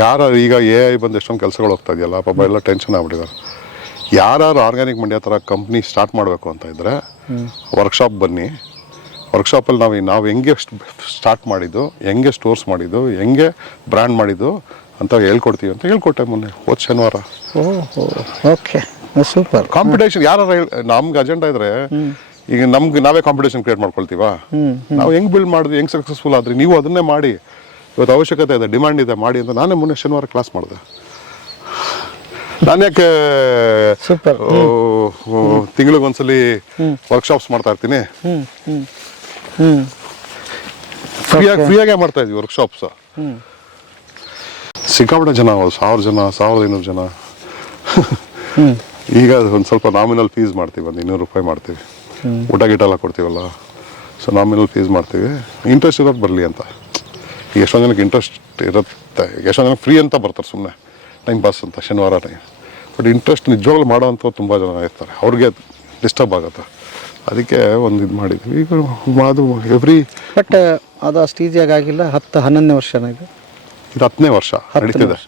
ಯಾರು ಈಗ ಎ ಐ ಬಂದು ಎಷ್ಟೊಂದು ಕೆಲಸಗಳು ಹೋಗ್ತಾ ಇದೆಯಲ್ಲ ಪಾಪ ಎಲ್ಲ ಟೆನ್ಷನ್ ಆಗ್ಬಿಟ್ಟಿದ್ದಾರೆ. ಯಾರು ಆರ್ಗ್ಯಾನಿಕ್ ಮಂಡ್ಯ ಥರ ಕಂಪ್ನಿ ಸ್ಟಾರ್ಟ್ ಮಾಡಬೇಕು ಅಂತ ಇದ್ದರೆ ವರ್ಕ್ಶಾಪ್ ಬನ್ನಿ. ವರ್ಕ್ಶಾಪಲ್ಲಿ ನಾವು ನಾವು ಹೆಂಗೆ ಸ್ಟಾರ್ಟ್ ಮಾಡಿದ್ದು ಹೆಂಗೆ ಸ್ಟೋರ್ಸ್ ಮಾಡಿದ್ದು ಹೆಂಗೆ ಬ್ರ್ಯಾಂಡ್ ಮಾಡಿದ್ದು ಅಂತ ಹೇಳ್ಕೊಡ್ತೀವಿ ಅಂತ ಹೇಳ್ಕೊಟ್ಟೆ ಮೊನ್ನೆ ಹೋದ ಶನಿವಾರ. ಓಕೆ. ಸೂಪರ್. ಕಾಂಪಿಟೇಷನ್ ಯಾರು ನಮ್ಗೆ ಅಜೆಂಡಾ ಇದ್ರೆ ಈಗ ನಮ್ಗೆ ನಾವೇ ಕಾಂಪಿಟೇಷನ್ ಕ್ರಿಯೇಟ್ ಮಾಡ್ಕೊಳ್ತೀವಾ? ನಾವು ಹೆಂಗೆ ಬಿಲ್ಡ್ ಮಾಡಿದ್ವಿ ಹೆಂಗೆ ಸಕ್ಸಸ್ಫುಲ್ ಆದ್ರಿ? ನೀವು ಅದನ್ನೇ ಮಾಡಿ. ಇವತ್ತು ಅವಶ್ಯಕತೆ ಇದೆ ಡಿಮ್ಯಾಂಡ್ ಇದೆ ಮಾಡಿ ಅಂತ ನಾನೇ ಮೊನ್ನೆ ಶನಿವಾರ ಕ್ಲಾಸ್ ಮಾಡಿದೆ. ನಾನು ಯಾಕೆ Super. ತಿಂಗಳಿಗೆ ಒಂದ್ಸಲಿ ವರ್ಕ್ಶಾಪ್ಸ್ ಮಾಡ್ತಾ ಇರ್ತೀನಿ. ಫ್ರೀಯಾಗಿ ಫ್ರೀಯಾಗೆ ಮಾಡ್ತಾ ಇದ್ವಿ ವರ್ಕ್ಶಾಪ್ಸ್ ಸಿಕ್ಕಾಪಟ್ಟೆ ಜನ ಸಾವಿರ ಜನ ಸಾವಿರದ ಐನೂರು ಜನ. ಈಗ ಒಂದು ಸ್ವಲ್ಪ ನಾಮಿನಲ್ ಫೀಸ್ ಮಾಡ್ತೀವಿ ಒಂದು ಇನ್ನೂರು ರೂಪಾಯಿ ಮಾಡ್ತೀವಿ. ಊಟ ಗೀಟ ಎಲ್ಲ ಕೊಡ್ತೀವಲ್ಲ ಸೊ ನಾಮಿನಲ್ ಫೀಸ್ ಮಾಡ್ತೀವಿ. ಇಂಟ್ರೆಸ್ಟ್ ಇರೋದು ಬರಲಿ ಅಂತ. ಎಷ್ಟೊಂದು ಜನಕ್ಕೆ ಇಂಟ್ರೆಸ್ಟ್ ಇರುತ್ತೆ. ಎಷ್ಟೊಂದು ಜನಕ್ಕೆ ಫ್ರೀ ಅಂತ ಬರ್ತಾರೆ ಸುಮ್ಮನೆ ಟೈಮ್ ಪಾಸ್ ಅಂತ ಶನಿವಾರ ಬಟ್ ಇಂಟ್ರೆಸ್ಟ್ ನಿಜವಾಗ್ಲೂ ಮಾಡೋವಂಥವ್ರು ತುಂಬ ಜನ ಇರ್ತಾರೆ. ಅವ್ರಿಗೆ ಡಿಸ್ಟರ್ಬ್ ಆಗುತ್ತೆ. ಅದಕ್ಕೆ ಒಂದು ಇದು ಮಾಡಿದ್ವಿ. ಈಗ ಅದು ಎವ್ರಿ ಬಟ್ ಅದು ಅಷ್ಟು ಈಸಿಯಾಗಿ ಆಗಿಲ್ಲ. ಹತ್ತು ಹನ್ನೊಂದನೇ ವರ್ಷನ ಇದು. ಇದು ಹತ್ತನೇ ವರ್ಷ ನಡೀತಿದೆ.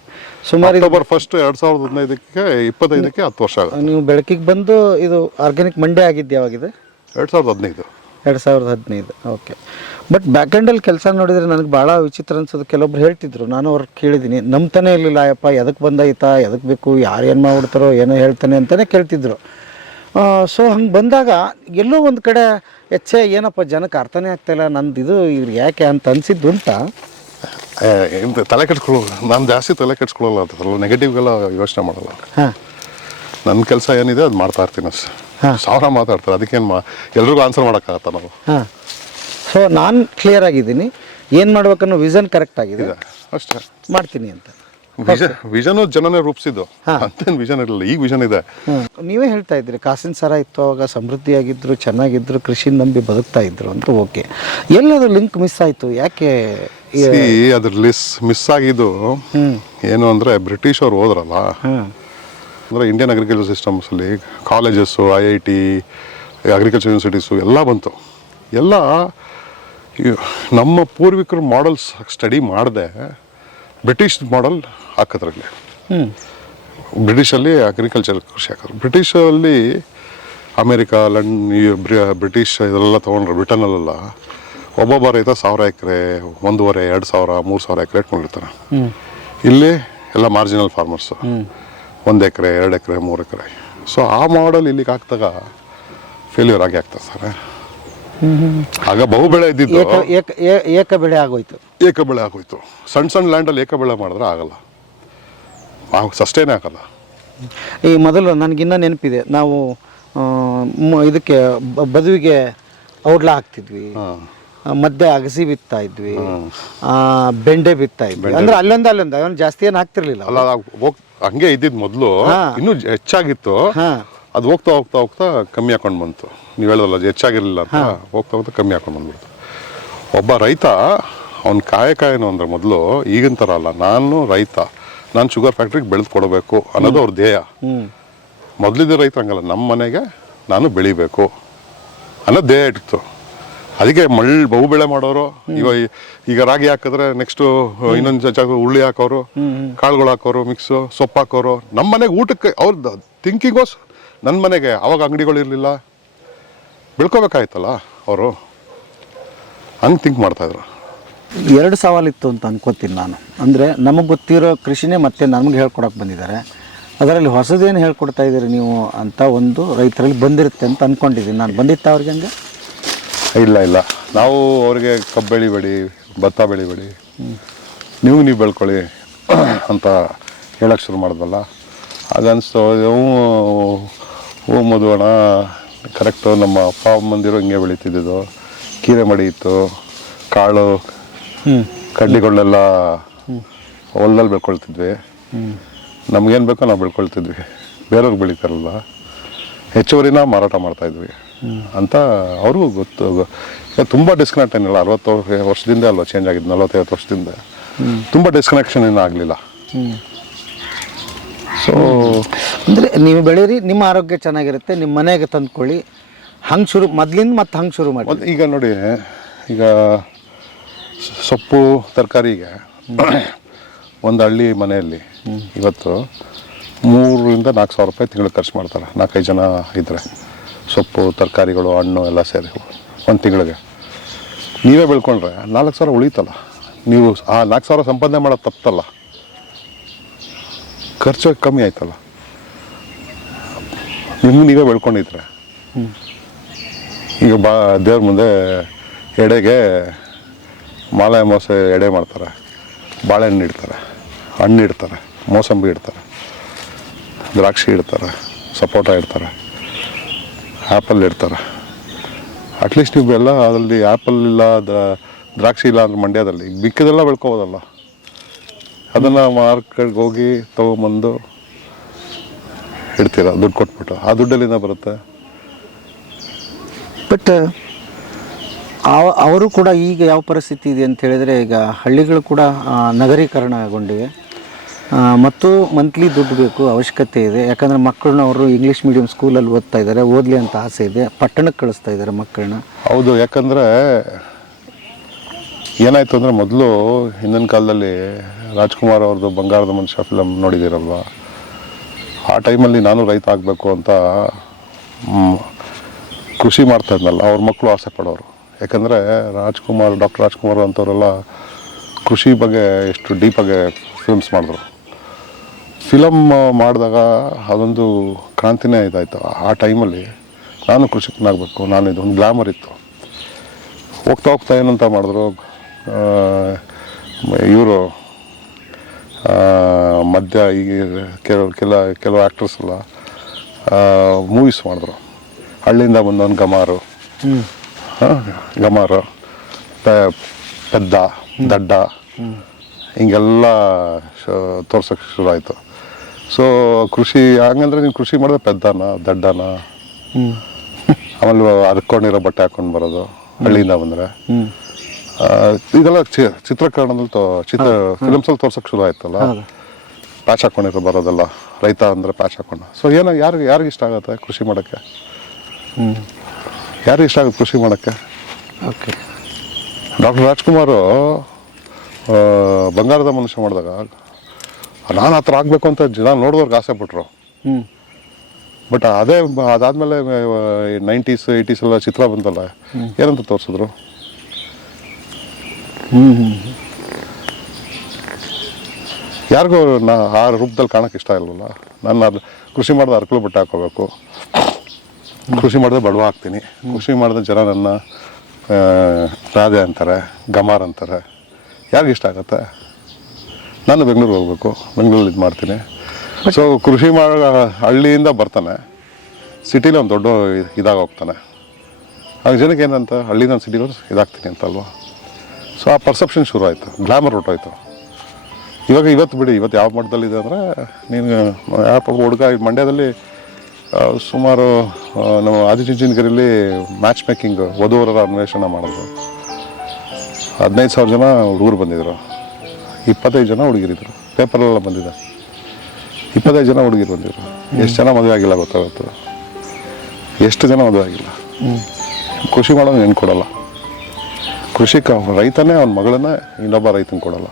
ಸುಮಾರು ಅಕ್ಟೋಬರ್ ಫಸ್ಟ್ ಎರಡು ಸಾವಿರದ ಹದಿನೈದಕ್ಕೆ ಇಪ್ಪತ್ತೈದಕ್ಕೆ ಹತ್ತು ವರ್ಷ ಆಗುತ್ತೆ. ನೀವು ಬೆಳಕಿಗೆ ಬಂದು ಇದು ಆರ್ಗ್ಯಾನಿಕ್ ಮಂಡೆ ಆಗಿದ್ದು ಯಾವಾಗಿದೆ ಎರಡು ಸಾವಿರದ ಹದಿನೈದು. ಎರಡು ಸಾವಿರದ ಹದಿನೈದು. ಓಕೆ ಬಟ್ ಬ್ಯಾಕ್ ಎಂಡಲ್ಲಿ ಕೆಲಸ ನೋಡಿದರೆ ನನಗೆ ಭಾಳ ವಿಚಿತ್ರ ಅನ್ಸೋದು ಕೆಲವೊಬ್ರು ಹೇಳ್ತಿದ್ರು ನಾನು ಅವ್ರು ಕೇಳಿದ್ದೀನಿ ನಂಬ್ತಾನೆ ಇರಲಿಲ್ಲ ಅಯ್ಯಪ್ಪ ಎದಕ್ಕೆ ಬಂದಾಯ್ತಾ ಎದಕ್ಕೆ ಬೇಕು ಯಾರು ಏನು ಮಾಡ್ಬಿಡ್ತಾರೋ ಏನೋ ಹೇಳ್ತಾನೆ ಅಂತಲೇ ಕೇಳ್ತಿದ್ರು. ಸೊ ಹಂಗೆ ಬಂದಾಗ ಎಲ್ಲೋ ಒಂದು ಕಡೆ ಹೆಚ್ಚೆ ಏನಪ್ಪ ಜನಕ್ಕೆ ಅರ್ಥನೇ ಆಗ್ತಾಯಿಲ್ಲ ನಂದು ಇದು ಇವ್ರು ಯಾಕೆ ಅಂತ ಅನಿಸಿದ್ದು ಅಂತ. ಇಂಥ ತಲೆ ಕೆಡ್ಸ್ಕೊಳ್ಳೋ ನಾನು ಜಾಸ್ತಿ ತಲೆ ಕೆಡ್ಸ್ಕೊಳ್ಳಲ್ಲ ಅಂತ ನೆಗೆಟಿವ್ಗೆಲ್ಲ ಯೋಚನೆ ಮಾಡಲ್ಲ. ಹಾಂ. ನನ್ನ ಕೆಲಸ ಏನಿದೆ ಅದು ಮಾಡ್ತಾ ಇರ್ತೀನಿ ಅಷ್ಟೇ ಸಾವಿರ ಮಾತಾಡ್ತಾರೆ ಅದಕ್ಕೇನು ಮಾ ಎಲ್ರಿಗೂ ಆನ್ಸರ್ ಮಾಡೋಕ್ಕಾಗತ್ತ ನಾವು? ಹಾಂ. ಸೊ ನಾನು ಕ್ಲಿಯರ್ ಆಗಿದ್ದೀನಿ. ಏನು ಮಾಡ್ಬೇಕನ್ನೋ ವಿಷನ್ ಕರೆಕ್ಟ್ ಆಗಿದೆ. ಅಷ್ಟೇ. ಮಾಡ್ತೀನಿ ಅಂತ. ವಿಷನ್ ವಿಷನು ಜನನೇ ರೂಪಿಸಿದ್ದು. ಅಂತೇನು ವಿಷನ್ ಇರಲಿಲ್ಲ ಈಗ ವಿಷನ್ ಇದೆ. ನೀವೇ ಹೇಳ್ತಾ ಇದ್ರಿ ಕಾಸಿನ ಸರ ಇತ್ತು ಅವಾಗ ಸಮೃದ್ಧಿಯಾಗಿದ್ರು ಚೆನ್ನಾಗಿದ್ರು ಕೃಷಿ ನಂಬಿ ಬದುಕ್ತಾ ಇದ್ರು ಅಂತ ಓಕೆ ಎಲ್ಲದು ಲಿಂಕ್ ಮಿಸ್ ಆಯಿತು ಯಾಕೆ ಅದ್ರ ಲಿಸ್ ಮಿಸ್ ಆಗಿದ್ದು ಏನು ಅಂದರೆ ಬ್ರಿಟಿಷ್ ಅವ್ರು ಹೋದ್ರಲ್ಲ ಹ್ಮ್. Indian agriculture ಸಿಸ್ಟಮ್ಸಲ್ಲಿ colleges I I T agriculture universities ಎಲ್ಲ ಬಂತು. ಎಲ್ಲ ನಮ್ಮ ಪೂರ್ವಿಕರು ಮಾಡಲ್ಸ್ ಸ್ಟಡಿ ಮಾಡದೆ ಬ್ರಿಟಿಷ್ ಮಾಡಲ್ ಹಾಕೋದ್ರಲ್ಲಿ. ಬ್ರಿಟಿಷಲ್ಲಿ ಅಗ್ರಿಕಲ್ಚರ್ ಕೃಷಿ ಹಾಕಿದ್ರು. ಬ್ರಿಟಿಷಲ್ಲಿ ಅಮೇರಿಕಾ ಲಂಡನ್ ಬ್ರಿಟಿಷ್ ಇದೆಲ್ಲ ತೊಗೊಂಡ್ರೆ ಬ್ರಿಟನಲ್ಲೆಲ್ಲ ಒಬ್ಬೊಬ್ಬ ರೈತ ಸಾವಿರ ಎಕರೆ ಒಂದೂವರೆ ಎರಡು ಸಾವಿರ ಮೂರು ಸಾವಿರ ಎಕರೆ ಇಟ್ಕೊಂಡಿರ್ತಾರೆ ಇಲ್ಲಿ ಎಲ್ಲ ಮಾರ್ಜಿನಲ್ ಫಾರ್ಮರ್ಸು ಒಂದು ಎಕರೆ ಎರಡು ಎಕರೆ ಮೂರು ಎಕರೆ. ಸೊ ಆ ಮಾಡಲ್ ಇಲ್ಲಿಗೆ ಹಾಕ್ದಾಗ ಫೇಲ್ಯೂರ್ ಆಗಿ ಆಗ್ತದೆ ಸರ್. ಆಗ ಬಹುಬೆಳೆ ಇದ್ದಿದ್ದು ಏಕ ಏಕ ಏ- ಏಕ ಬೆಳೆ ಆಗೋಯ್ತು. ಏಕ ಬೆಳೆ ಆಗೋಯ್ತು. ಸಣ್ಣ ಸಣ್ಣ ಲ್ಯಾಂಡಲ್ಲಿ ಏಕ ಬೆಳೆ ಮಾಡಿದ್ರೆ ಆಗಲ್ಲ. ಸಸ್ಟೇನ್ ಆಗಲ್ಲ. ಈ ಮೊದಲು ನನಗಿನ್ನ ನೆನಪಿದೆ. ನಾವು ಇದಕ್ಕೆ ಬದುವಿಗೆ ಔಡ್ಲ ಹಾಕ್ತಿದ್ವಿ. ಮಧ್ಯೆ ಅಗಸಿ ಬಿತ್ತಾ ಇದ್ವಿ. ಬೆಂಡೆ ಬಿತ್ತಾ ಇದ್ವಿ. ಅಂದ್ರೆ ಅಲ್ಲೊಂದು ಅಲ್ಲೊಂದು ಜಾಸ್ತಿ ಏನು ಹಾಕ್ತಿರ್ಲಿಲ್ಲ. ಅಲ್ಲ ಹೋಗ್ ಇದ್ದಿದ್ ಮೊದಲು ಇನ್ನು ಹೆಚ್ಚಾಗಿತ್ತು. ಹಾ. ಅದು ಹೋಗ್ತಾ ಹೋಗ್ತಾ ಹೋಗ್ತಾ ಕಮ್ಮಿ ಹಾಕೊಂಡು ಬಂತು. ನೀವು ಹೇಳೋದಲ್ಲ ಅದು ಹೆಚ್ಚಾಗಿರಲಿಲ್ಲ ಅಂತ. ಹೋಗ್ತಾ ಹೋಗ್ತಾ ಕಮ್ಮಿ ಹಾಕೊಂಡು ಬಂದ್ಬಿಡ್ತು. ಒಬ್ಬ ರೈತ ಅವ್ನ ಕಾಯಕ ಏನು ಅಂದ್ರೆ ಮೊದಲು ಈಗಿನ ಥರ ಅಲ್ಲ ನಾನು ರೈತ ನಾನು ಶುಗರ್ ಫ್ಯಾಕ್ಟ್ರಿಗೆ ಬೆಳೆದು ಕೊಡಬೇಕು ಅನ್ನೋದು ಅವ್ರ ಧ್ಯೇಯ. ಮೊದಲಿದ್ದ ರೈತ ಹಂಗಲ್ಲ ನಮ್ಮ ಮನೆಗೆ ನಾನು ಬೆಳಿಬೇಕು ಅನ್ನೋ ಧ್ಯೇಯ ಇಟ್ಟಿತ್ತು. ಅದಕ್ಕೆ ಮಳ್ ಬಹು ಬೆಳೆ ಮಾಡೋರು ಇವಾಗ ಈಗ ರಾಗಿ ಹಾಕಿದ್ರೆ ನೆಕ್ಸ್ಟ್ ಇನ್ನೊಂದು ಜಾಗ ಉಳ್ಳಿ ಹಾಕೋರು ಕಾಳುಗಳು ಹಾಕೋರು ಮಿಕ್ಸು ಸೊಪ್ಪು ಹಾಕೋರು. ನಮ್ಮ ಮನೆಗೆ ಊಟಕ್ಕೆ ಅವ್ರ ವಾಸ್ ನನ್ನ ಮನೆಗೆ ಅವಾಗ ಅಂಗಡಿಗಳು ಇರಲಿಲ್ಲ. ಬೆಳ್ಕೋಬೇಕಾಯ್ತಲ್ಲ ಅವರು. ಹಂಗೆ ಥಿಂಕ್ ಮಾಡ್ತಾಯಿದ್ರು ಎರಡು ಸವಾಲಿತ್ತು ಅಂತ ಅನ್ಕೋತೀನಿ ನಾನು. ಅಂದರೆ ನಮಗೆ ಗೊತ್ತಿರೋ ಕೃಷಿನೇ ಮತ್ತೆ ನಮಗೆ ಹೇಳ್ಕೊಡಕ್ಕೆ ಬಂದಿದ್ದಾರೆ. ಅದರಲ್ಲಿ ಹೊಸದೇನು ಹೇಳ್ಕೊಡ್ತಾ ಇದ್ದೀರಿ ನೀವು ಅಂತ ಒಂದು ರೈತರಲ್ಲಿ ಬಂದಿರುತ್ತೆ ಅಂತ ಅಂದ್ಕೊಂಡಿದ್ದೀನಿ ನಾನು ಬಂದಿತ್ತ ಅವ್ರಿಗೆ ಹಂಗೆ? ಇಲ್ಲ ಇಲ್ಲ. ನಾವು ಅವ್ರಿಗೆ ಕಬ್ಬು ಬೆಳಿಬೇಡಿ ಭತ್ತ ಬೆಳಿಬೇಡಿ ನೀವು ನೀವು ಬೆಳ್ಕೊಳ್ಳಿ ಅಂತ ಹೇಳಕ್ಕೆ ಶುರು ಮಾಡಿದ್ವಲ್ಲ ಆಗ ಅನಿಸ್ತು ಹ್ಞೂ ಮದುವಣ ಕರೆಕ್ಟು ನಮ್ಮ ಅಪ್ಪ ಅಮ್ಮಂದಿರು ಹಿಂಗೆ ಬೆಳೀತಿದ್ದು ಕೀರೆ ಮಡಿ ಇತ್ತು ಕಾಳು ಕಡ್ಡಿಗಳನ್ನೆಲ್ಲ ಹೊಲದಲ್ಲಿ ಬೆಳ್ಕೊಳ್ತಿದ್ವಿ. ನಮ್ಗೇನು ಬೇಕೋ ನಾವು ಬೆಳ್ಕೊಳ್ತಿದ್ವಿ. ಬೇರೆಯವ್ರಿಗೆ ಬೆಳೀತಾರಲ್ಲ. ಹೆಚ್ಚುವರಿನ ಮಾರಾಟ ಮಾಡ್ತಾ ಇದ್ವಿ. ಅಂತ ಅವ್ರಿಗೂ ಗೊತ್ತು. ತುಂಬ ಡಿಸ್ಕನೆಕ್ಟ್ ಏನಿಲ್ಲ. ಅರವತ್ತು ವರ್ಷದಿಂದ ಅಲ್ವಾ ಚೇಂಜ್ ಆಗಿದ್ದು ನಲವತ್ತೈವತ್ತು ವರ್ಷದಿಂದ. ತುಂಬ ಡಿಸ್ಕನೆಕ್ಷನ್ ಏನೂ ಆಗಲಿಲ್ಲ. ಸೊ ಅಂದರೆ ನೀವು ಬೆಳೀರಿ ನಿಮ್ಮ ಆರೋಗ್ಯ ಚೆನ್ನಾಗಿರುತ್ತೆ ನಿಮ್ಮ ಮನೆಗೆ ತಂದ್ಕೊಳ್ಳಿ. ಹಂಗೆ ಶುರು ಮೊದ್ಲಿಂದ ಮತ್ತೆ ಹಂಗೆ ಶುರು ಮಾಡಿ. ಈಗ ನೋಡಿ ಈಗ ಸೊಪ್ಪು ತರಕಾರಿಗೆ ಒಂದು ಹಳ್ಳಿ ಮನೆಯಲ್ಲಿ ಇವತ್ತು ಮೂರರಿಂದ ನಾಲ್ಕು ಸಾವಿರ ರೂಪಾಯಿ ತಿಂಗಳು ಖರ್ಚು ಮಾಡ್ತಾರೆ. ನಾಲ್ಕೈದು ಜನ ಇದ್ದರೆ ಸೊಪ್ಪು, ತರಕಾರಿಗಳು, ಹಣ್ಣು ಎಲ್ಲ ಸೇರಿ ಒಂದು ತಿಂಗಳಿಗೆ. ನೀವೇ ಬೆಳ್ಕೊಂಡ್ರೆ ನಾಲ್ಕು ಸಾವಿರ ಉಳಿತಲ್ಲ. ನೀವು ಆ ನಾಲ್ಕು ಸಾವಿರ ಸಂಪಾದನೆ ಮಾಡೋದು ತಪ್ಪಲ್ಲ. ಖರ್ಚು ಕಮ್ಮಿ ಆಯ್ತಲ್ಲ. ನಿಮ್ಮ ನೀವೇ ಬೆಳ್ಕೊಂಡಿದ್ರೆ. ಈಗ ಬಾ, ದೇವ್ರ ಮುಂದೆ ಎಡೆಗೆ ಮಾಲೆ ಮೋಸೆ ಎಡೆ ಮಾಡ್ತಾರೆ. ಬಾಳೆಹಣ್ಣು ಇಡ್ತಾರೆ, ಹಣ್ಣು ಇಡ್ತಾರೆ, ಮೋಸಂಬಿ ಇಡ್ತಾರೆ, ದ್ರಾಕ್ಷಿ ಇಡ್ತಾರೆ, ಸಪೋಟ ಇಡ್ತಾರೆ. ಆ್ಯಪಲ್ ಇಡ್ತಾರೆ ಅಟ್ಲೀಸ್ಟ್ ನೀವು ಎಲ್ಲ ಅದರಲ್ಲಿ ಆ್ಯಪಲ್ ಇಲ್ಲ ದ್ರಾಕ್ಷಿ ಇಲ್ಲ ಅಂದ್ರೆ ಮಂಡ್ಯದಲ್ಲಿ. ಈಗ ಮಿಕ್ಕಿದೆಲ್ಲ ಬೆಳ್ಕೋಬೋದಲ್ಲ. ಅದನ್ನು ಮಾರ್ಕೆಟ್ಗೆ ಹೋಗಿ ತೊಗೊಂಬಂದು ಇಡ್ತೀರ, ದುಡ್ಡು ಕೊಟ್ಬಿಟ್ಟು. ಆ ದುಡ್ಡಲ್ಲಿಂದ ಬರುತ್ತೆ. ಬಟ್ ಅವರು ಕೂಡ ಈಗ ಯಾವ ಪರಿಸ್ಥಿತಿ ಇದೆ ಅಂತ ಹೇಳಿದರೆ ಈಗ ಹಳ್ಳಿಗಳು ಕೂಡ ನಗರೀಕರಣಗೊಂಡಿವೆ ಮತ್ತು ಮಂತ್ಲಿ ದುಡ್ಡು ಬೇಕು ಅವಶ್ಯಕತೆ ಇದೆ. ಯಾಕಂದರೆ ಮಕ್ಕಳನ್ನ ಅವರು ಇಂಗ್ಲೀಷ್ ಮೀಡಿಯಂ ಸ್ಕೂಲಲ್ಲಿ ಓದ್ತಾ ಇದ್ದಾರೆ. ಓದಲಿ ಅಂತ ಆಸೆ ಇದೆ. ಪಟ್ಟಣಕ್ಕೆ ಕಳಿಸ್ತಾ ಇದ್ದಾರೆ ಮಕ್ಕಳನ್ನ. ಹೌದು, ಯಾಕಂದರೆ ಏನಾಯ್ತು ಅಂದರೆ ಮೊದಲು ಹಿಂದಿನ ಕಾಲದಲ್ಲಿ ರಾಜ್ಕುಮಾರ್ ಅವ್ರದ್ದು ಬಂಗಾರದ ಮನುಷ್ಯ ಫಿಲಮ್ ನೋಡಿದ್ದೀರಲ್ವ ಆ ಟೈಮಲ್ಲಿ ನಾನು ರೈತ ಆಗಬೇಕು ಅಂತ ಕೃಷಿ ಮಾಡ್ತಾ ಇದ್ನಲ್ಲ, ಅವ್ರ ಮಕ್ಕಳು ಆಸೆ ಪಡೋರು. ಯಾಕಂದರೆ ರಾಜ್ಕುಮಾರ್, ಡಾಕ್ಟರ್ ರಾಜ್ಕುಮಾರ್ ಅಂಥವರೆಲ್ಲ ಕೃಷಿ ಬಗ್ಗೆ ಎಷ್ಟು ಡೀಪಾಗೆ ಫಿಲ್ಮ್ಸ್ ಮಾಡಿದ್ರು. ಫಿಲಮ್ ಮಾಡಿದಾಗ ಅದೊಂದು ಕ್ರಾಂತಿನೇ ಇದಾಯಿತು. ಆ ಟೈಮಲ್ಲಿ ನಾನು ಕೃಷಿಕನಾಗಬೇಕು ನಾನು ಇದೊಂದು ಗ್ಲಾಮರ್ ಇತ್ತು. ಹೋಗ್ತಾ ಹೋಗ್ತಾ ಏನಂತ ಮಾಡಿದ್ರು ಇವರು ಮಧ್ಯ ಈಗ ಕೆಲವು ಕೆಲ ಕೆಲವು ಆ್ಯಕ್ಟರ್ಸ್ ಎಲ್ಲ ಮೂವೀಸ್ ಮಾಡಿದ್ರು. ಹಳ್ಳಿಯಿಂದ ಬಂದವನು ಗಮಾರು. ಹಾಂ ಗಮಾರು ಪೆದ್ದ ದಡ್ಡ. ಹಿಂಗೆಲ್ಲ ತೋರ್ಸೋಕ್ಕೆ ಶುರು ಆಯಿತು. ಸೊ ಕೃಷಿ ಹಂಗಂದ್ರೆ ನೀನು ಕೃಷಿ ಮಾಡಿದ್ರೆ ಪೆದ್ದನ ದಡ್ಡನ? ಆಮೇಲೆ ಹರ್ಕೊಂಡಿರೋ ಬಟ್ಟೆ ಹಾಕೊಂಡು ಬರೋದು ಹಳ್ಳಿಯಿಂದ ಬಂದರೆ. ಇದೆಲ್ಲ ಚಿ- ಚಿತ್ರೀಕರಣದಲ್ಲಿ ತೋ ಚಿತ್ರ ಫಿಲಮ್ಸಲ್ಲಿ ತೋರ್ಸೋಕೆ ಶುರು ಆಯ್ತಲ್ಲ? ಪ್ಯಾಚ್ ಹಾಕೊಂಡಿರೋ ಬರೋದಲ್ಲ ರೈತ ಅಂದರೆ ಪ್ಯಾಚ್ ಹಾಕೊಂಡು. ಸೊ ಏನೋ ಯಾರಿಗೆ ಯಾರಿಗೆ ಇಷ್ಟ ಆಗುತ್ತೆ ಕೃಷಿ ಮಾಡೋಕ್ಕೆ? ಯಾರಿಗೆ ಇಷ್ಟ ಆಗುತ್ತೆ ಕೃಷಿ ಮಾಡೋಕ್ಕೆ? ಓಕೆ. ಡಾಕ್ಟರ್ ರಾಜ್ಕುಮಾರು ಬಂಗಾರದ ಮನುಷ್ಯ ಮಾಡಿದಾಗ ನಾನು ಆ ಥರ ಆಗಬೇಕು ಅಂತ ಜನ ನೋಡಿದವ್ರಿಗೆ ಆಸೆ ಪಟ್ಟರು ಬಟ್ ಅದೇ ಅದಾದಮೇಲೆ ನೈಂಟೀಸ್ ಏಯ್ಟೀಸ್ ಎಲ್ಲ ಚಿತ್ರ ಬಂತಲ್ಲ ಏನಂತ ತೋರಿಸಿದ್ರು? ಹ್ಞೂ ಹ್ಞೂ ಯಾರಿಗೂ ನಾ ಆ ರೂಪದಲ್ಲಿ ಕಾಣಕ್ಕೆ ಇಷ್ಟ ಇಲ್ಲವಲ್ಲ ನಾನು ಅದು ಕೃಷಿ ಮಾಡಿದ ಅರ್ಕಲು ಬಟ್ಟೆ ಹಾಕೋಬೇಕು. ಕೃಷಿ ಮಾಡಿದ್ರೆ ಬಡವ ಹಾಕ್ತೀನಿ ಕೃಷಿ ಮಾಡಿದ ಜನ ನನ್ನ ರಾಧೆ ಅಂತಾರೆ ಗಮಾರ್ ಅಂತಾರೆ. ಯಾರಿಗಿಷ್ಟ ಆಗುತ್ತೆ? ನಾನು ಬೆಂಗಳೂರಿಗೆ ಹೋಗ್ಬೇಕು. ಬೆಂಗಳೂರಲ್ಲಿ ಇದು ಮಾಡ್ತೀನಿ. ಸೊ ಕೃಷಿ ಮಾಡೋ, ಹಳ್ಳಿಯಿಂದ ಬರ್ತಾನೆ. ಸಿಟಿಲಿ ಒಂದು ದೊಡ್ಡ ಇದಾಗ ಹೋಗ್ತಾನೆ. ಆಗ ಜನಕ್ಕೆ ಏನಂತ ಹಳ್ಳಿಯಿಂದ ಸಿಟಿಗೆ ಸಿಟಿಗೆ ಇದಾಗ್ತೀನಿ ಅಂತಲ್ವಾ ಸೊ ಆ ಪರ್ಸೆಪ್ಷನ್ ಶುರು ಆಯಿತು. ಗ್ಲಾಮರ್ ಹೊಟ್ಟೋಯ್ತು ಇವಾಗ ಇವತ್ತು ಬಿಡಿ, ಇವತ್ತು ಯಾವ ಮಟ್ಟದಲ್ಲಿದೆ ಅಂದರೆ, ನೀನು ಯಾವ ಹುಡುಗ ಈ ಮಂಡ್ಯದಲ್ಲಿ ಸುಮಾರು ನಮ್ಮ ಆದಿಚುಂಚನಗಿರಿಯಲ್ಲಿ ಮ್ಯಾಚ್ ಮೇಕಿಂಗ್ ವಧುವರರ ಅನ್ವೇಷಣೆ ಮಾಡೋದು. ಹದಿನೈದು ಸಾವಿರ ಜನ ಹುಡುಗರು ಬಂದಿದ್ರು. ಇಪ್ಪತ್ತೈದು ಜನ ಹುಡುಗಿರಿದ್ರು. ಪೇಪರೆಲ್ಲ ಬಂದಿದೆ. ಇಪ್ಪತ್ತೈದು ಜನ ಹುಡುಗಿರು ಬಂದಿದ್ರು. ಎಷ್ಟು ಜನ ಮದುವೆ ಆಗಿಲ್ಲ ಗೊತ್ತಾಗುತ್ತೆ. ಎಷ್ಟು ಜನ ಮದುವೆ ಆಗಿಲ್ಲ. ಕೃಷಿ ಮಾಡೋದು ಹೆಣ್ಣು ಕೊಡಲ್ಲ. ಕೃಷಿಕ ರೈತನೇ ಅವನ ಮಗಳನ್ನೇ ಇನ್ನೊಬ್ಬ ರೈತನ ಕೊಡಲ್ಲ.